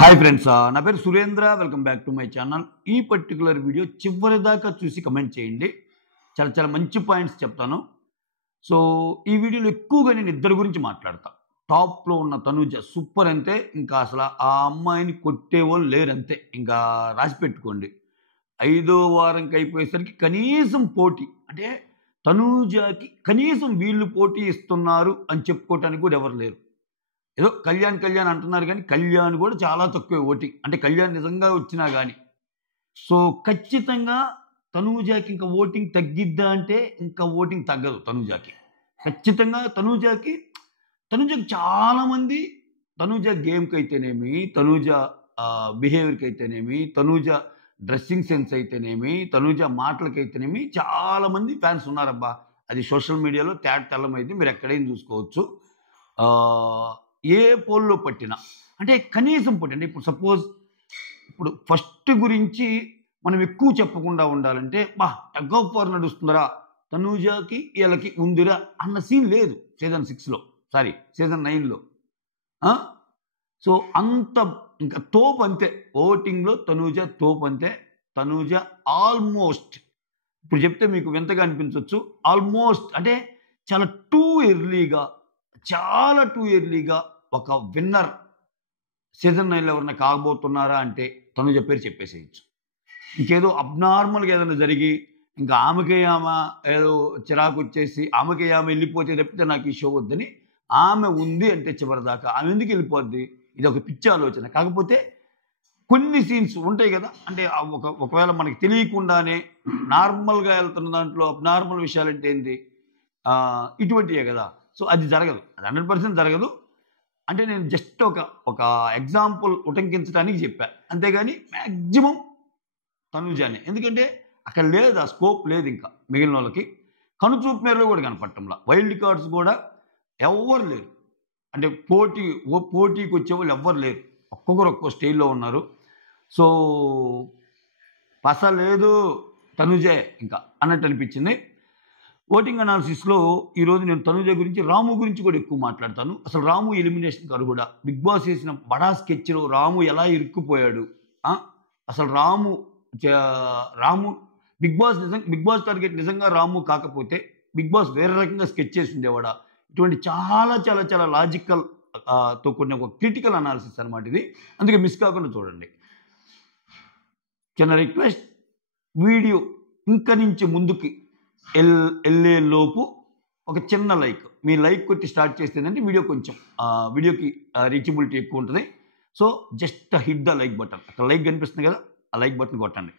Hi friends, నా పేరు Surendra. Welcome back to my channel. ఈ పర్టికులర్ వీడియో చివరి దాకా చూసి కమెంట్ చేయండి. చాలా చాలా మంచి పాయింట్స్ చెప్తాను. సో ఈ వీడియోలో ఎక్కువగా నేను ఇద్దరి గురించి మాట్లాడతా. టాప్లో ఉన్న తనూజ సూపర్ అంతే, ఇంకా అసలు ఆ అమ్మాయిని కొట్టేవాళ్ళు లేరంతే. ఇంకా రాసి పెట్టుకోండి. 5వ వారంకి అయిపోయేసరికి కనీసం పోటీ అంటే తనూజకి కనీసం వీళ్ళు పోటీ ఇస్తున్నారు అని చెప్పుకోవటానికి కూడా ఎవరు లేరు. ఏదో కళ్యాణ్ అంటున్నారు కానీ కళ్యాణ్ కూడా చాలా తక్కువ ఓటింగ్. అంటే కళ్యాణ్ నిజంగా వచ్చినా కానీ. సో ఖచ్చితంగా తనూజకి ఇంకా ఓటింగ్ తగ్గిద్దా అంటే ఇంకా ఓటింగ్ తగ్గదు తనూజకి. ఖచ్చితంగా తనూజకి చాలామంది తనూజ గేమ్కి అయితేనేమి, తనూజ బిహేవియర్కి అయితేనేమి, తనూజ డ్రెస్సింగ్ సెన్స్ అయితేనేమి, తనూజ మాటలకైతేనేమి చాలామంది ఫ్యాన్స్ ఉన్నారబ్బా. అది సోషల్ మీడియాలో తెల్లమైంది, మీరు ఎక్కడైనా చూసుకోవచ్చు. ఏ పోల్లో పట్టినా అంటే కనీసం పోటీ అంటే ఇప్పుడు సపోజ్ ఇప్పుడు ఫస్ట్ గురించి మనం ఎక్కువ చెప్పకుండా ఉండాలంటే టగ్ ఆఫ్ వార్ నడుస్తుందిరా తనూజకి వీళ్ళకి ఉందిరా అన్న సీన్ లేదు సీజన్ 9లో. సో అంత ఇంకా తోపు అంతే ఓటింగ్లో తనూజ తోపు అంతే. తనూజ ఆల్మోస్ట్ ఇప్పుడు చెప్తే మీకు వింతగా అనిపించవచ్చు, ఆల్మోస్ట్ అంటే చాలా టూ ఎర్లీగా ఒక విన్నర్ సీజన్ 9లో ఎవరన్నా కాబోతున్నారా అంటే తనూజ పేరు చెప్పేసేయచ్చు. ఇంకేదో అబ్నార్మల్గా ఏదైనా జరిగి ఇంకా ఆమె ఏదో చిరాకు వచ్చేసి ఆమె వెళ్ళిపోతే తప్పితే నాకు ఈ షో వద్దని ఆమె ఉంది అంటే చివరిదాకా ఆమె ఎందుకు వెళ్ళిపోద్ది? ఇది ఒక పిచ్చి ఆలోచన. కాకపోతే కొన్ని సీన్స్ ఉంటాయి కదా, అంటే ఒకవేళ మనకి తెలియకుండానే నార్మల్గా వెళ్తున్న దాంట్లో అబ్నార్మల్ విషయాలు అంటే ఏంటి, ఇటువంటివే కదా. సో అది జరగదు, అది 100% జరగదు. అంటే నేను జస్ట్ ఒక ఎగ్జాంపుల్ ఉటంకించడానికి చెప్పా, అంతేగాని మ్యాక్సిమం తనూజానే. ఎందుకంటే అక్కడ లేదు, ఆ స్కోప్ లేదు ఇంకా మిగిలిన వాళ్ళకి. కనుచూపు మేరలో కూడా కనపడటంలా. వైల్డ్ కార్డ్స్ కూడా ఎవ్వరు లేరు, అంటే పోటీకి వచ్చేవాళ్ళు ఎవ్వరు లేరు. ఒక్కొక్క స్టైల్లో ఉన్నారు. సో పస లేదు తనూజే ఇంకా అన్నట్టు అనిపించింది. ఓటింగ్ అనాలిసిస్లో ఈరోజు నేను తనూజ గురించి, రాము గురించి కూడా ఎక్కువ మాట్లాడతాను. అసలు రాము ఎలిమినేషన్ కాదు కూడా. బిగ్ బాస్ చేసిన బడా స్కెచ్లో రాము ఎలా ఇరుక్కుపోయాడు, అసలు రాము బిగ్ బాస్ టార్గెట్ నిజంగా రాము కాకపోతే బిగ్ బాస్ వేరే రకంగా స్కెచ్ చేసి ఉండేవాడా? ఇటువంటి చాలా చాలా చాలా లాజికల్ తో కూడిన ఒక క్రిటికల్ అనాలిసిస్ అనమాట ఇది. అందుకే మిస్ కాకుండా చూడండి. చిన్న రిక్వెస్ట్, వీడియో ఇంక నుంచి ముందుకి వెళ్ళే లోపు ఒక చిన్న లైక్, మీ లైక్ కొట్టి స్టార్ట్ చేస్తేనంటే వీడియోకి రీచబిలిటీ ఎక్కువ ఉంటుంది. So just hit the like button. అక్కడ లైక్ కనిపిస్తుంది కదా, ఆ లైక్ బటన్ కొట్టండి.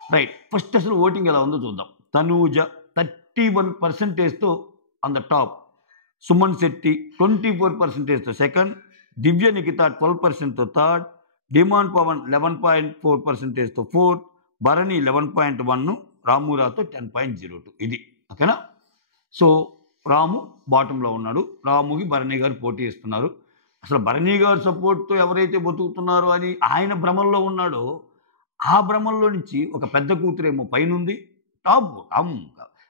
రైట్, ఫస్ట్ అసలు ఓటింగ్ ఎలా ఉందో చూద్దాం. తనూజ 31%తో on the top, Suman Shetty 24%తో సెకండ్, దివ్య నిఖిత 12%తో థర్డ్, డిమాండ్ పవన్ 11.4%తో ఫోర్త్, భరణి 11.1, రామురాతో 10.02. ఇది ఓకేనా. సో రాము బాటంలో ఉన్నాడు. రాముకి భరణి గారు పోటీ ఇస్తున్నారు. అసలు భరణి గారు సపోర్ట్తో ఎవరైతే బతుకుతున్నారో అని ఆయన భ్రమంలో ఉన్నాడో, ఆ భ్రమంలో నుంచి ఒక పెద్ద కూతురేమో పైనుంది. టాప్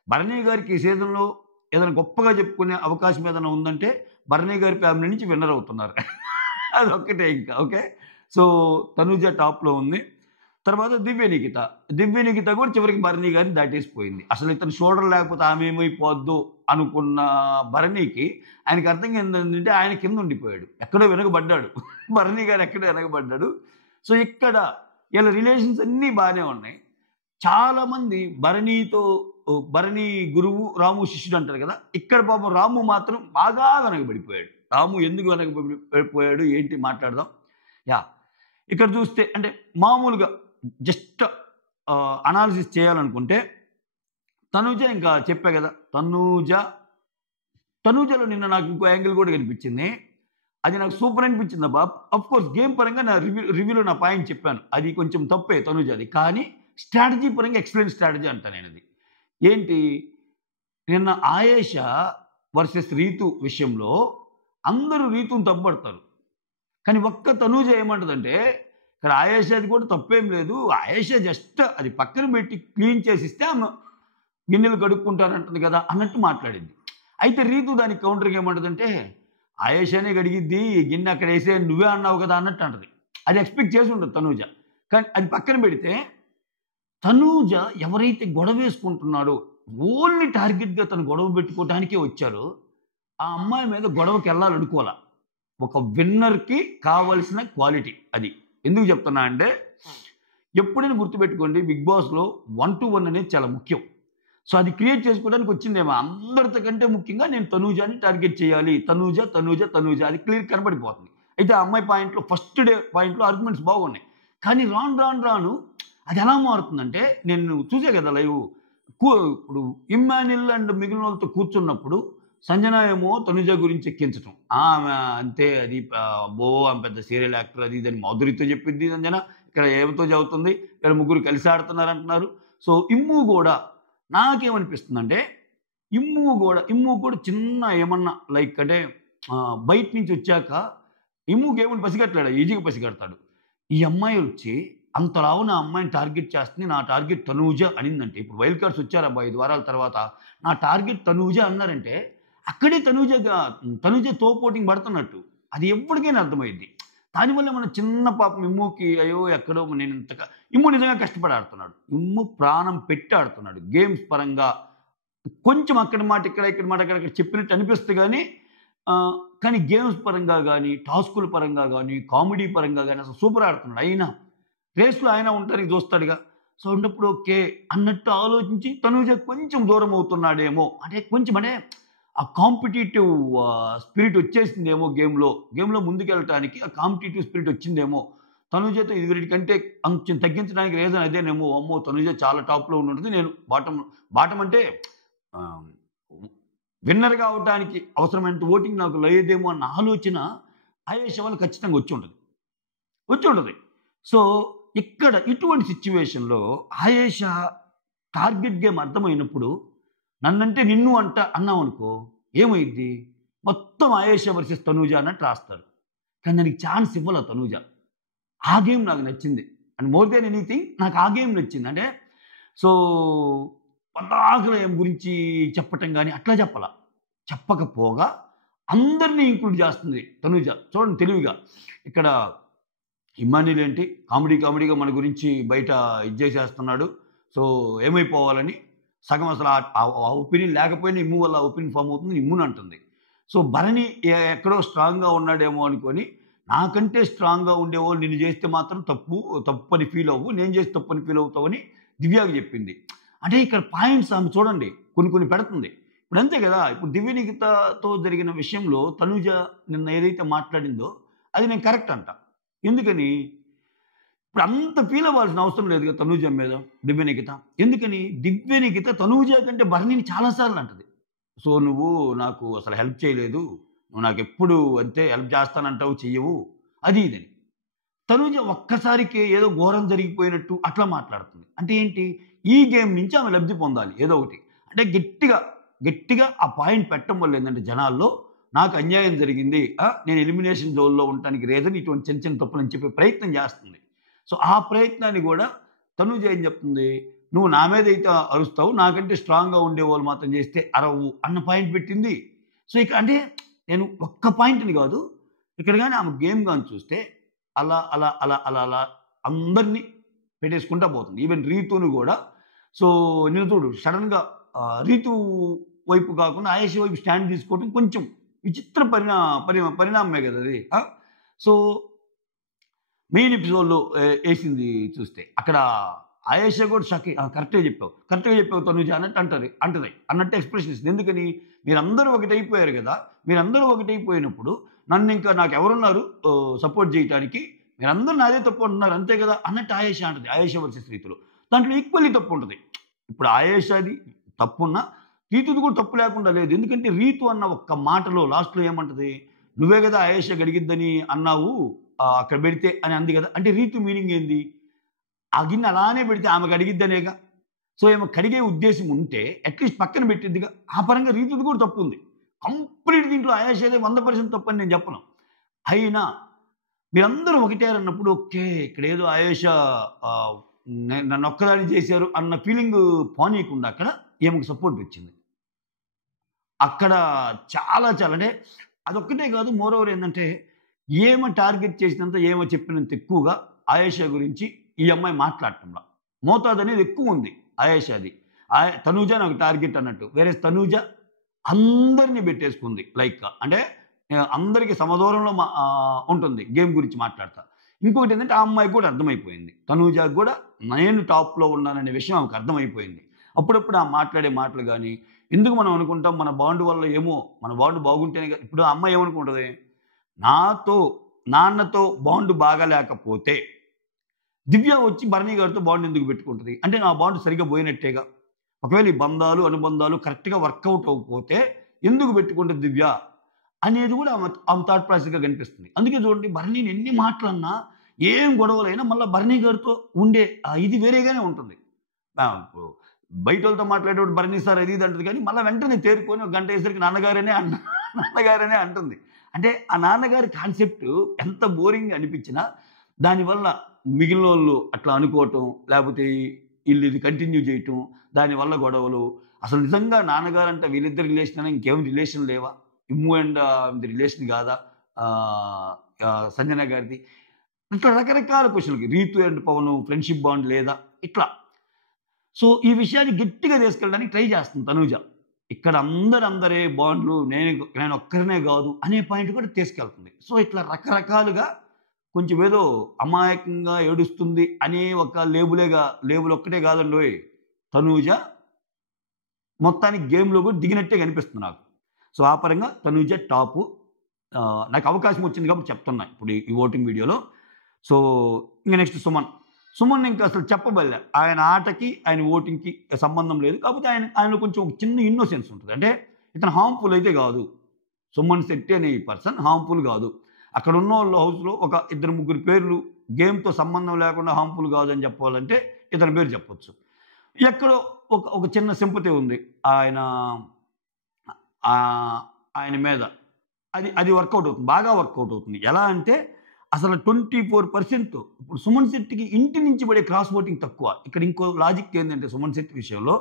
భరణి గారికి ఈ సీజన్లో ఏదైనా గొప్పగా చెప్పుకునే అవకాశం ఏదైనా ఉందంటే భరణి గారి ఫ్యామిలీ నుంచి విన్నర్ అవుతున్నారు. అదొక్కటే ఇంకా. ఓకే, సో తనూజ టాప్లో ఉంది. తర్వాత దివ్య నిఖిత కూడా చివరికి భరణి గారిని దాటేసిపోయింది. అసలు ఇతను షోల్డర్ లేకపోతే ఆమె ఏమైపోద్దు అనుకున్న భరణికి ఆయనకి అర్థం ఏంటంటే ఆయన కింద ఉండిపోయాడు, ఎక్కడో వెనకబడ్డాడు. భరణి గారు ఎక్కడో వెనకబడ్డాడు. సో ఇక్కడ వీళ్ళ రిలేషన్స్ అన్నీ బాగానే ఉన్నాయి. చాలామంది భరణి గురువు, రాము శిష్యుడు అంటారు కదా. ఇక్కడ పాపం రాము మాత్రం బాగా వెనకబడిపోయాడు. రాము ఎందుకు వెనకబడిపోయాడు ఏంటి మాట్లాడదాం. ఇక్కడ చూస్తే అంటే మామూలుగా జస్ట్ అనాలిసిస్ చేయాలనుకుంటే తనూజ, ఇంకా చెప్పా కదా, తనూజలో నిన్న నాకు ఇంకో యాంగిల్ కూడా కనిపించింది. అది నాకు సూపర్ అనిపించింది అబ్బా. అఫ్కోర్స్ గేమ్ పరంగా నా రివ్యూలో నా పాయింట్ చెప్పాను, అది కొంచెం తప్పే తనూజది. కానీ స్ట్రాటజీ పరంగా ఎక్సలెంట్ స్ట్రాటజీ అంటాను నేను. అది ఏంటి, నిన్న ఆయేషా వర్సెస్ రీతు విషయంలో అందరూ రీతుని తప్పుపడతారు, కానీ ఒక్క తనూజ ఏమంటుందంటే ఇక్కడ ఆయేషాది కూడా తప్పేం లేదు, ఆయేషా జస్ట్ అది పక్కన పెట్టి క్లీన్ చేసిస్తే ఆమె గిన్నెలు కడుక్కుంటానంటుంది కదా అన్నట్టు మాట్లాడింది. అయితే రీతు దానికి కౌంటర్గా ఏమంటుందంటే ఆయేషానే గడిగిద్ది, ఈ గిన్నె అక్కడ వేసే నువ్వే అన్నావు కదా అన్నట్టు అంటది. అది ఎక్స్పెక్ట్ చేసి ఉంటుంది తనూజ. కానీ అది పక్కన పెడితే తనూజ ఎవరైతే గొడవ వేసుకుంటున్నాడో, ఓన్లీ టార్గెట్‌గా తను గొడవ పెట్టుకోవడానికే వచ్చారో, ఆ అమ్మాయి మీద గొడవకెళ్ళాలనుకోలా. ఒక విన్నర్‌కి కావాల్సిన క్వాలిటీ అది. ఎందుకు చెప్తున్నా అంటే, ఎప్పుడైనా గుర్తుపెట్టుకోండి 'బిగ్ బాస్‌లో' 1-1 అనేది చాలా ముఖ్యం. సో, అది క్రియేట్ చేసుకోవడానికి వచ్చిందేమో. అందరితో కంటే ముఖ్యంగా నేను తనూజని టార్గెట్ చేయాలి. తనూజ, తనూజ, తనూజ అది క్లియర్ కనబడిపోతుంది. అయితే ఆ అమ్మాయి పాయింట్‌లో ఫస్ట్ డే పాయింట్‌లో ఆర్గ్యుమెంట్స్ బాగున్నాయి. కానీ రాను అది ఎలా మారుతుందంటే, నేను చూసా కదా లైవ్. ఇప్పుడు ఇమ్మాన్యుల్ అండ్ మిగిలినోళ్ళతో కూర్చున్నప్పుడు సంజన ఏమో తనుజ గురించి ఎక్కించటం. ఆమె అంతే అది అబ్బో! ఆమె పెద్ద సీరియల్ యాక్టర్ అది ఇది అని మాధురితో చెప్పిద్ది సంజన. ఇక్కడ ఏమతో చెబుతుంది. ఇక్కడ ముగ్గురు కలిసి ఆడుతున్నారంటున్నారు. సో, ఇమ్ము గూడా నాకేమనిపిస్తుందంటే, ఇమ్ము కూడా చిన్న ఏమన్నా లైక్ అంటే బయట నుంచి వచ్చాక ఇమ్ముకేముంది పసిగట్టలేడు. ఈజీగా పసిగడతాడు. ఈ అమ్మాయొచ్చి అంత లావున ఆ అమ్మాయిని టార్గెట్ చేస్తుంది. నా టార్గెట్ తనూజ అనిందంటే, ఇప్పుడు వైల్డ్ కార్డ్స్ వచ్చారబ్బా 5 వారాల తర్వాత. నా టార్గెట్ తనూజ అన్నారంటే, అక్కడే తనూజ తోపోటింగ్ పడుతున్నట్టు. అది ఎవ్వడికైనా అర్థమైద్ది. దానివల్ల మన చిన్న పాపం ఇమ్ముకి అయ్యో! ఎక్కడో నేను ఇంతగా ఇమ్ము నిజంగా కష్టపడి ఆడుతున్నాడు. ఇమ్ము ప్రాణం పెట్టి ఆడుతున్నాడు. గేమ్స్ పరంగా కొంచెం అక్కడి మాట ఇక్కడ మాట అక్కడ చెప్పినట్టు అనిపిస్తుంది గానీ కానీ గేమ్స్ పరంగా గానీ, టాస్కుల పరంగా గానీ, కామెడీ పరంగా గానీ అసలు సూపర్ ఆడుతున్నాడు. అయినా రేస్‌లో ఆయన ఉంటానికి చూస్తాడుగా. సో, ఉన్నప్పుడు ఓకే అన్నట్టు ఆలోచించి తనూజ కొంచెం దూరం అవుతున్నాడేమో. అంటే కొంచెం అంటే ఆ కాంపిటీటివ్ స్పిరిట్ వచ్చేసిందేమో గేమ్‌లో ముందుకెళ్ళటానికి ఆ కాంపిటీటివ్ స్పిరిట్ వచ్చిందేమో. తనూజతో ఇదివరకంటే కొంచెం తగ్గించడానికి రీజన్ అదేనేమో. అమ్మో! తనూజ చాలా టాప్‌లో ఉండుంటది. నేను బాటమ్ అంటే ఆహ్, విన్నర్‌గా అవ్వటానికి అవసరమైనంత ఓటింగ్ నాకు లేదేమో అన్న ఆలోచన ఆయేషా వల్ల ఖచ్చితంగా వచ్చుంటది. సో, ఇక్కడ ఇటువంటి సిట్యుయేషన్‌లో ఆయేషా టార్గెట్ గేమ్ అర్థమైనప్పుడు నన్నంటే నిన్ను అన్నావనుకో ఏమైద్ది? మొత్తం ఆయేషా వర్సెస్ తనూజ అన్నట్టు రాస్తారు. కానీ దానికి ఛాన్స్ ఇవ్వల తనూజ. ఆ గేమ్ నాకు నచ్చింది. అండ్ మోర్ దెన్ ఎనీథింగ్ నాకు ఆ గేమ్ నచ్చింది. అంటే సో, పద్దాకల గురించి చెప్పటం గాని అట్లా చెప్పకపోగా అందరిని ఇంక్లూడ్ చేస్తుంది తనూజ. చూడండి తెలివిగా. ఇక్కడ ఇమ్మాన్యుల్ ఏంటి కామెడీగా మన గురించి బయట ఇది చేసేస్తున్నాడు. సో, ఏమైపోవాలని సగం అసలు ఆ ఒపీనియన్ లేకపోయినా ఇమ్ము వల్ల ఒపీనియన్ ఫార్మ్ అవుతుంది. ఇమ్మునంటుంది. సో, భరణి ఎక్కడో స్ట్రాంగ్‌గా ఉన్నాడేమో అనుకోని నాకంటే స్ట్రాంగ్‌గా ఉండేవాళ్ళు నిన్ను చేస్తే మాత్రం తప్పని ఫీల్ అవ్వు. నేను చేస్తే తప్పని ఫీల్ అవుతావని దివ్యకి చెప్పింది. అంటే ఇక్కడ పాయింట్స్ ఆమె చూడండి కొన్ని పెడుతుంది. ఇప్పుడు అంతే కదా! ఇప్పుడు దివ్య నిఖితతో జరిగిన విషయంలో తనూజ నిన్న ఏదైతే మాట్లాడిందో అది నేను కరెక్ట్ అంట. ఎందుకని? ఇప్పుడు అంత ఫీల్ అవ్వాల్సిన అవసరం లేదుగా తనూజ మీద దివ్య నిఖిత. ఎందుకని? దివ్య నిఖిత తనూజ కంటే భరణిని చాలా సార్లు అంటది. సో, నువ్వు నాకు అసలు హెల్ప్ చేయలేదు. నువ్వు నాకెప్పుడు అంతే హెల్ప్ చేస్తానంటావు చెయ్యవు. అది ఇదని. తనూజ ఒక్కసారికే ఏదో ఘోరం జరిగిపోయినట్టు అట్లా మాట్లాడుతుంది. అంటే ఏంటి? ఈ గేమ్ నుంచి ఆమె లబ్ధి పొందాలి ఏదో ఒకటి. అంటే గట్టిగా ఆ పాయింట్ పెట్టడం వల్ల ఏంటంటే జనాల్లో నాకు అన్యాయం జరిగింది. నేను ఎలిమినేషన్ జోన్‌లో ఉండటానికి రీజన్ ఇటువంటి చిన్న తప్పులని చెప్పే ప్రయత్నం చేస్తుంది. సో, ఆ ప్రయత్నాన్ని గూడా తనూజ ఏం చెప్తుంది? నువ్వు నా మీదైతే అరుస్తావు. నాకంటే స్ట్రాంగ్‌గా ఉండేవాళ్ళు మాత్రం చేస్తే అరవవు అన్న పాయింట్ పెట్టింది. సో, ఇక అంటే నేను ఒక్క పాయింట్‌ని గాదు. ఇక్కడ గాని ఆమె గేమ్ గాని చూస్తే అలా అందరిని పెట్టేసుకుంటా పోతుంది. ఈవెన్ రీతుని గూడా. సో, నిన్ను చూడు సడెన్‌గా రీతు వైపు కాకుండా ఆయేషా వైపు స్టాండ్ తీసుకోవడం కొంచెం విచిత్ర పరిణామమే కదా అది. సో, మెయిన్ ఎపిసోడ్‌లో ఏసింది చూస్తే అక్కడ ఆయేషా కూడా షాకే. కరెక్ట్‌గా చెప్పావు తనూజ అన్నట్టు అంటది. అన్నట్టు ఎక్స్‌ప్రెషన్ ఇస్తుంది. ఎందుకని? మీరందరూ ఒకటైపోయారు గదా! మీరందరూ ఒకటైపోయినప్పుడు నాకెవరున్నారు సపోర్ట్ చేయటానికి? మీరందరూ నాదే తప్పు అంటున్నారు అంతే కదా! అన్నట్టు ఆయేషా అంటది. ఆయేషా వర్సెస్ రీతులో. దాంట్లో ఈక్వల్లీ తప్పు ఉంటది. ఇప్పుడు ఆయేషాది తప్పున్నా రీతుది కూడా తప్పు లేకుండా లేదు. ఎందుకంటే రీతు అన్న ఒక్క మాటలో లాస్ట్‌లో ఏమంటది? నువ్వే కదా ఆయేషా గడిగిద్దని అన్నావు. అక్కడ పెడితే అని అంది కదా! అంటే రీతు మీనింగ్ ఏంది? ఆ గిన్నె అలానే పెడితే ఆమె కడిగిద్దనేగా. సో, ఈమె కడిగే ఉద్దేశ్యం ఉంటే అట్‌లీస్ట్ పక్కన పెట్టిద్దిగా. ఆ పరంగా రీతుది కూడా తప్పుంది. కంప్లీట్ దీంట్లో ఆయేషాదే 100% తప్పని నేను చెప్పను. అయినా మీరందరూ ఒకటేరన్నప్పుడు ఓకే. ఇక్కడేదో ఆయేషా నన్నొక్కదాన్ని చేశారు అన్న ఫీలింగ్ పోనీయకుండా అక్కడ ఈమెకు సపోర్ట్ వచ్చింది. అక్కడ చాలా అంటే అదొక్కటే కాదు. మోరోవర్ ఏందంటే ఏమ టార్గెట్ చేసినంత ఏమో చెప్పినంత ఎక్కువగా ఆయేషా గురించి ఈ అమ్మాయి మాట్లాడటంలా మోతాదు అనేది ఎక్కువ ఉంది ఆయేషాది. తనూజ నాకు టార్గెట్ అన్నట్టు. వేరే తనూజ అందరిని పెట్టేసుకుంది. లైక్ అంటే అందరికి సమదూరంలో ఉంటుంది గేమ్ గురించి మాట్లాడతా. ఇంకొకటి ఏంటంటే ఆ అమ్మాయికి కూడా అర్థమైపోయింది. తనూజకి కూడా నేను టాప్‌లో ఉన్నాననే విషయం ఆమెకు అర్థమైపోయింది. అప్పుడప్పుడు ఆ మాట్లాడే మాటలు గాని, ఎందుకు మనం అనుకుంటాం మన బాండ్ వల్ల ఏమో మన బాండ్ బాగుంటేనే ఇప్పుడు ఆ అమ్మాయి ఏమనుకుంటది? నాన్నతో బాండ్ బాగాలేకపోతే దివ్య వచ్చి భరణి గారితో బాండ్ ఎందుకు పెట్టుకుంటది? అంటే నా బాండ్ సరిగ్గా పోయినట్టేగా. ఒకవేళ ఈ బంధాలు, అనుబంధాలు కరెక్ట్‌గా వర్కౌట్ అవ్వకపోతే ఎందుకు పెట్టుకుంటది దివ్య? అనేది కూడా ఆమె థాట్ ప్రాసెస్‌గా కనిపిస్తుంది. అందుకే చూడండి భరణిని ఎన్ని మాటలన్నా, ఏం గొడవలైనా మళ్ళా భరణి గారితో ఉండే ఇది వేరేగానే ఉంటుంది. ఇప్పుడు బయటోళ్ళతో మాట్లాడేటప్పుడు భరణి సార్ అది ఇది అంటది కానీ మళ్ళా వెంటనే తేరుకొని ఒక గంట అయ్యేసరికి నాన్నగారనే అంటుంది. అంటే ఆ నాన్నగారి కాన్సెప్ట్ ఎంత బోరింగ్‌గా అనిపించినా దానివల్ల మిగిలినోళ్ళు అట్లా అనుకోవటం, లేపోతే ఈళ్ళు ఇది కంటిన్యూ చేయటం, దానివల్ల గొడవలు. అసలు నిజంగా నాన్నగారంటే వీళ్ళిద్దరి రిలేషన్ అయినా ఇంకేం రిలేషన్ లేవా? ఇమ్ము అండ్ రిలేషన్ కాదా? సంజన గారిది. ఇట్లా రకరకాల క్వెషన్‌లకి. Ritu and Pavan friendship bond లేదా? ఇట్లా. సో, ఈ విషయాన్ని గట్టిగా తీసుకెళ్ళడానికి ట్రై చేస్తుంది తనూజ. ఇక్కడ అందరే బాండ్‌లు నేనొక్కరినే గాదు అనే పాయింట్ కూడా తీసుకెళ్తుంది. సో, ఇట్లా రకరకాలుగా కొంచెం ఏదో అమాయకంగా ఏడుస్తుంది అనే ఒక లేబుల్ ఒక్కటే కాదండోయ్! తనూజ మొత్తానికి గేమ్‌లో కూడా దిగినట్టే కనిపిస్తుంది నాకు. సో, ఆ పరంగా తనూజ టాపు. నాకు అవకాశం వచ్చింది కాబట్టి చెప్తున్నా ఇప్పుడు ఈ ఓటింగ్ వీడియోలో. సో, ఇంక నెక్స్ట్ సుమన్. సుమన్ ఇంక అసలు చెప్పబల్లే. ఆయన ఆటకి, ఆయన ఓటింగ్‌కి సంబంధం లేదు. కాకపోతే ఆయనలో కొంచెం ఒక చిన్న ఇన్నోసెన్స్ ఉంటది. అంటే ఇతను హార్మ్‌ఫుల్ అయితే గాదు. సుమన్ శెట్టి అనే ఈ పర్సన్ హార్మ్‌ఫుల్ గాదు. అక్కడ ఉన్నోళ్ళు హౌస్‌లో ఒక ఇద్దరు ముగ్గురు పేర్లు గేమ్‌తో సంబంధం లేకుండా హార్మ్‌ఫుల్ కాదని చెప్పాలంటే ఇతని పేరు చెప్పొచ్చు. ఎక్కడో ఒక చిన్న సింపతి ఉంది. ఆయన మీద. అది వర్కౌట్ అవుతుంది. బాగా వర్కౌట్ అవుతుంది. ఎలా అంటే అసలు 24% ఇప్పుడు సుమన్ శెట్టికి ఇంటి నుంచి పడే క్రాస్ ఓటింగ్ తక్కువ. ఇక్కడ ఇంకో లాజిక్ ఏందంటే సుమన్ శెట్టి విషయంలో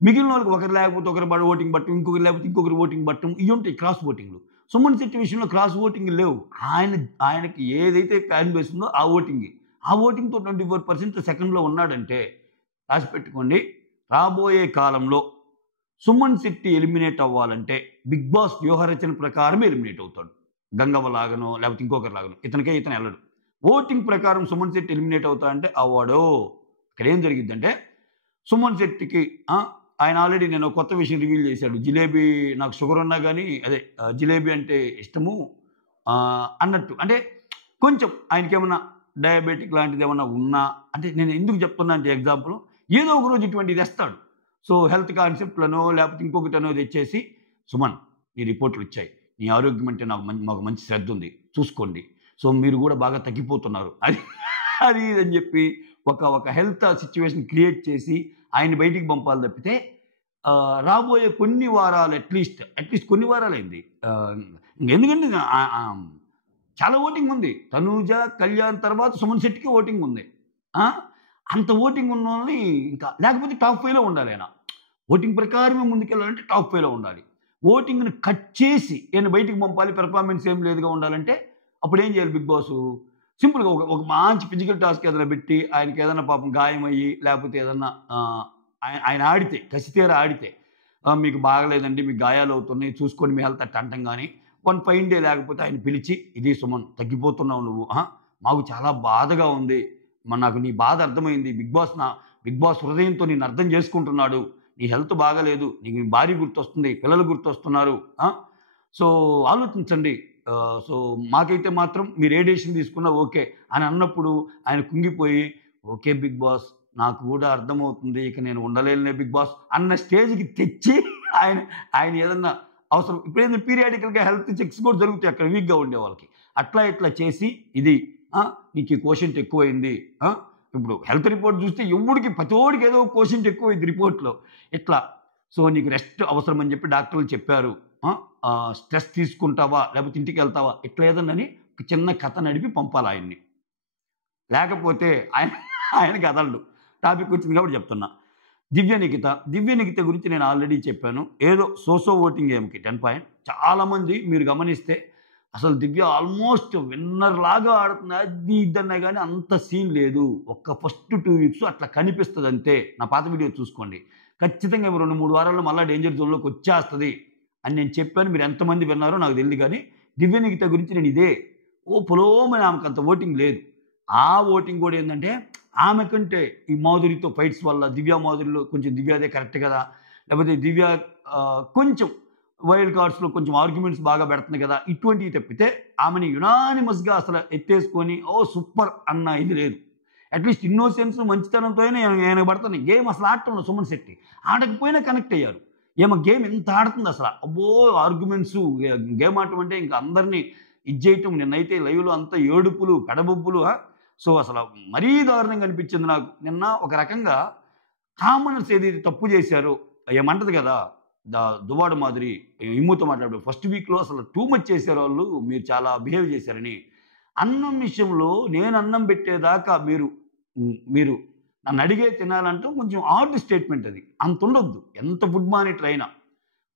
మిగిలినోళ్ళకి ఒకరు లేకపోతే ఒకరు ఓటింగ్ బట్టం, ఇంకొకరు లేకపోతే ఇంకొకరు ఓటింగ్ బట్టం ఇయుంటాయి క్రాస్ ఓటింగ్‌లు. సుమన్ శెట్టి విషయంలో క్రాస్ ఓటింగ్ లేవు. ఆయనకి ఏదైతే ఫ్యాన్ బేస్ ఉందో ఆ ఓటింగే. ఆ ఓటింగ్‌తో 24% సెకండ్‌లో ఉన్నాడంటే రాసిపెట్టుకోండి. రాబోయే కాలంలో సుమన్ శెట్టి ఎలిమినేట్ అవ్వాలంటే 'బిగ్ బాస్' వ్యూహరచన ప్రకారమే ఎలిమినేట్ అవుతాడు. గంగవ్వ లాగానో లేకపోతే ఇంకొకరి లాగానో ఇతను ఎళ్ళడు. ఓటింగ్ ప్రకారం సుమన్ శెట్టి ఎలిమినేట్ అవుతాడంటే అవ్వడు. ఇక్కడేం జరిగిద్దంటే సుమన్ శెట్టికి ఆయన ఆల్రెడీ నేను కొత్త విషయం రివీల్ చేశాడు. జిలేబీ నాకు షుగర్ ఉన్నా గానీ జిలేబీ అంటే ఇష్టము అన్నట్టు. అంటే కొంచెం ఆయనకేమన్నా డయాబెటిక్ లాంటిదేమన్నా ఉన్నా అంటే నేను ఎందుకు చెప్తున్నా అంటే ఎగ్జాంపుల్ ఏదో ఒక రోజు ఇటువంటిది తెస్తాడు. సో, హెల్త్ కాన్సెప్ట్‌లనో లేకపోతే ఇంకొకటనో తెచ్చేసి సుమన్ నీ రిపోర్ట్‌లొచ్చాయి. నీ ఆరోగ్యం అంటే మాకు మంచి శ్రద్ధ ఉంది. చూసుకోండి. సో, మీరు గూడా బాగా తగ్గిపోతున్నారు. అది ఇది అని చెప్పి ఒక హెల్త్ సిట్యుయేషన్ క్రియేట్ చేసి ఆయన్ని బయటికి పంపాలి తప్పితే రాబోయే కొన్ని వారాలు అట్‌లీస్ట్ కొన్ని వారాలైంది. ఎందుకంటే చాలా ఓటింగ్ ఉంది. తనూజ, కళ్యాణ్ తర్వాత సుమన్ శెట్టికి ఓటింగ్ ఉంది. అంత ఓటింగ్ ఉన్నోళ్ళని ఇంకా లేకపోతే టాప్ 5లో ఉండాలి ఆయన. ఓటింగ్ ప్రకారమే ముందుకెళ్ళాలంటే టాప్ 5లో ఉండాలి. ఓటింగ్‌ని కట్ చేసి ఈయన బయటికి పంపాలి. పెర్ఫార్మెన్స్ ఏం లేదుగా ఉండాలంటే అప్పుడేం చేయాలి బిగ్ బాసు? సింపుల్‌గా ఒక మంచి ఫిజికల్ టాస్క్ ఏదైనా పెట్టి ఆయనకి ఏదైనా పాపం గాయమయ్యి లేకపోతే ఏదన్నా ఆయన ఆడితే కసితీరా ఆడితే మీకు బాగలేదండి, మీకు గాయాలవుతున్నాయి చూసుకోండి మీ హెల్త్ అట్ట అంటం గానీ, వన్ ఫైన్ డే లేకపోతే ఆయన పిలిచి ఇది సుమన్ తగ్గిపోతున్నావు నువ్వు. మాకు చాలా బాధగా ఉంది. నాకు నీ బాధ అర్థమైంది. బిగ్ బాస్ హృదయంతో నిన్ను అర్థం చేసుకుంటున్నాడు. నీ హెల్త్ బాగాలేదు. నీకు నీ భార్య గుర్తొస్తుంది. పిల్లలు గుర్తొస్తున్నారు. సో, ఆలోచించండి. సో, మాకైతే మాత్రం మీరు ఏ డెసిషన్ తీసుకున్నా ఓకే అని అన్నప్పుడు ఆయన కుంగిపోయి ఓకే బిగ్ బాస్ నాకు కూడా అర్థమవుతుంది. ఇక నేను ఉండలేనులే బిగ్ బాస్ అన్న స్టేజ్‌కి తెచ్చి ఆయన ఏదన్నా అవసరం ఇప్పుడేంది పీరియాడికల్‌గా హెల్త్ చెక్స్ కూడా జరుగుతాయి అక్కడ వీక్‌గా ఉండే వాళ్ళకి. ఇట్లా చేసి ఇది నీకు ఈ కోషెంట్ ఎక్కువైంది. ఇప్పుడు హెల్త్ రిపోర్ట్ చూస్తే ఎవ్వడికి ప్రతోడికి ఏదో కోషెంట్ ఎక్కువైంది రిపోర్ట్‌లో. ఇట్లా సో, నీకు రెస్ట్ అవసరం అని చెప్పి డాక్టర్లు చెప్పారు. స్ట్రెస్ తీసుకుంటావా? లేకపోతే ఇంటికెళ్తావా? ఇట్లా ఏదన్నని ఒక చిన్న కథ నడిపి పంపాలి ఆయన్ని. లేకపోతే ఆయన కదలడు. టాపిక్ వచ్చింది కాబట్టి చెప్తున్నా. దివ్య నిఖిత గురించి నేను ఆల్రెడీ చెప్పాను. ఏదో ఓటింగ్ గేమ్‌కి 10 పాయింట్. చాలామంది మీరు గమనిస్తే అసలు దివ్య ఆల్మోస్ట్ విన్నర్ లాగా ఆడుతుంది, అది ఇద్దన్నా కానీ అంత సీన్ లేదు. ఒక్క ఫస్ట్ 2 వీక్స్ అట్లా కనిపిస్తుంది అంతే. నా పాత వీడియో చూసుకోండి. ఖచ్చితంగా 2-3 వారాల్లో మళ్ళీ డేంజర్ జోన్లోకి వచ్చేస్తుంది అని నేను చెప్పాను. మీరు ఎంతమంది విన్నారో నాకు తెలియదు కానీ దివ్య నిఖిత గురించి నేను ఇదే పొలోమని ఆమెకు అంత ఓటింగ్ లేదు. ఆ ఓటింగ్ కూడా ఏంటంటే ఆమె కంటే ఈ మాధురితో ఫైట్స్ వల్ల మాధురిలో కొంచెం దివ్యదే కరెక్ట్ కదా, లేకపోతే దివ్య కొంచెం వైల్డ్ కార్డ్స్లో కొంచెం ఆర్గ్యుమెంట్స్ బాగా పెడుతుంది కదా, ఇటువంటివి తప్పితే ఆమెని యునానిమస్గా అసలు ఎత్తేసుకొని సూపర్ అన్న ఇది లేదు. అట్లీస్ట్ ఇన్నోసెన్స్ మంచితనంతో అయినా ఆయన పడుతుంది. గేమ్ అసలు ఆడటంలో సుమన్ శెట్టి ఆడకపోయినా కనెక్ట్ అయ్యారు. ఏమో గేమ్ ఎంత ఆడుతుంది అసలు, అబ్బో ఆర్గ్యుమెంట్స్, గేమ్ ఆడటం అంటే ఇంకా అందరినీ ఇది చేయటం. నిన్నైతే లైవ్లో అంతా ఏడుపులు పెడబొబ్బులు. సో అసలు మరీ దారుణంగా అనిపించింది నాకు. నిన్న ఒక రకంగా కామనర్స్ ఏదైతే తప్పు చేశారో ఏమంటది కదా దువ్వాడ మాదిరి ఇమ్ముతో మాట్లాడు ఫస్ట్ వీక్లో అసలు టూ మచ్ చేశారు వాళ్ళు, మీరు చాలా బిహేవ్ చేశారని. అన్నం విషయంలో నేను అన్నం పెట్టేదాకా మీరు నన్ను అడిగే తినాలంటూ కొంచెం ఆర్డ్ స్టేట్మెంట్ అది. అంత ఉండొద్దు ఎంత ఫుడ్ మానిటర్ అయినా.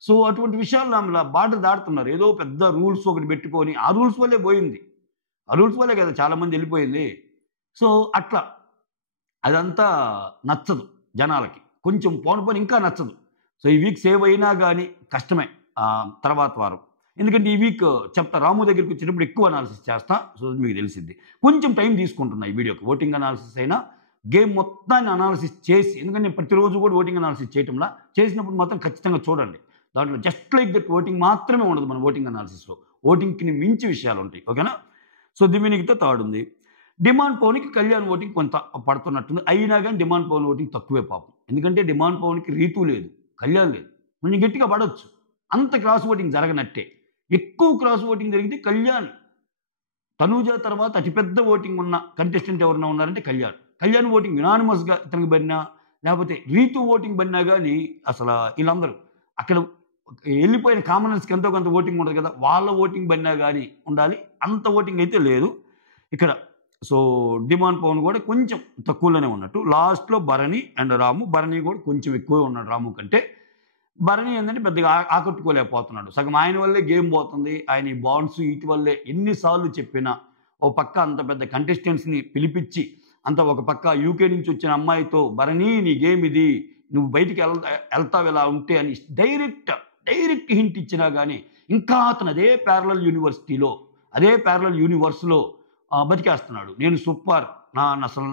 సో అటువంటి విషయాల్లో ఆమె బార్డర్ దాడుతున్నారు. ఏదో పెద్ద రూల్స్ ఒకటి పెట్టుకొని ఆ రూల్స్ వల్లే పోయింది. ఆ రూల్స్ వల్లే కదా చాలామంది వెళ్ళిపోయింది. సో అట్లా అదంతా నచ్చదు జనాలకి, కొంచెం పోను ఇంకా నచ్చదు. సో ఈ వీక్ సేవ్ అయినా కానీ కష్టమే తర్వాత వారం. ఎందుకంటే ఈ వీక్ చెప్తా రాము దగ్గరికి వచ్చినప్పుడు ఎక్కువ అనాలిసిస్ చేస్తా. సో మీకు తెలిసింది కొంచెం టైం తీసుకుంటున్నా ఈ వీడియోకి. ఓటింగ్ అనాలిసిస్ అయినా గేమ్ మొత్తాన్ని అనాలిసిస్ చేసి, ఎందుకంటే నేను ప్రతిరోజు కూడా ఓటింగ్ అనాలిసిస్ చేయటంలా, చేసినప్పుడు మాత్రం ఖచ్చితంగా చూడండి. దాంట్లో జస్ట్ లైక్ దట్ ఓటింగ్ మాత్రమే ఉండదు మన ఓటింగ్ అనాలిసిస్లో, ఓటింగ్కి మించి విషయాలు ఉంటాయి. ఓకేనా. సో దివ్యనికితో థర్డ్ ఉంది. డిమాండ్ పవన్కి కళ్యాణ్ ఓటింగ్ కొంత పడుతున్నట్టుంది. అయినా కానీ డిమాండ్ పవన్ ఓటింగ్ తక్కువే పాపం. ఎందుకంటే డిమాండ్ పవన్కి రీతు లేదు, కళ్యాణ్ లేదు, కొంచెం గట్టిగా పడవచ్చు. అంత క్రాస్ ఓటింగ్ జరగనట్టే. ఎక్కువ క్రాస్ ఓటింగ్ జరిగితే కళ్యాణ్. తనూజ తర్వాత అతిపెద్ద ఓటింగ్ ఉన్న కంటెస్టెంట్ ఎవరైనా ఉన్నారంటే కళ్యాణ్ ఓటింగ్ యునానిమస్గా ఇతనికి బడినా, లేకపోతే రీతు ఓటింగ్ బడినా కానీ అసలు వీళ్ళందరూ అక్కడ వెళ్ళిపోయిన కామనర్స్కి ఎంతో కొంత ఓటింగ్ ఉంటుంది కదా, వాళ్ళ ఓటింగ్ బడినా కానీ ఉండాలి. అంత ఓటింగ్ అయితే లేదు ఇక్కడ. సో డిమాండ్ పవన్ కూడా కొంచెం తక్కువలోనే ఉన్నట్టు. లాస్ట్లో భరణి అండ్ రాము. భరణి కూడా కొంచెం ఎక్కువే ఉన్నాడు రాము కంటే. భరణి ఏంటంటే పెద్దగా ఆకట్టుకోలేకపోతున్నాడు. సగం ఆయన వల్లే గేమ్ పోతుంది. ఆయన ఈ బాండ్స్ వీటి వల్లే ఎన్నిసార్లు చెప్పినా, ఓ పక్క అంత పెద్ద కంటెస్టెంట్స్ని పిలిపించి, అంత ఒక పక్క యూకే నుంచి వచ్చిన అమ్మాయితో భరణి నీ గేమ్ ఇది, నువ్వు బయటికి వెళ్తావు ఇలా ఉంటే అని డైరెక్ట్ హింట్ ఇచ్చినా కానీ ఇంకా అతను అదే ప్యారలల్ యూనివర్స్లో బతికేస్తున్నాడు. నేను సూపర్, అసలు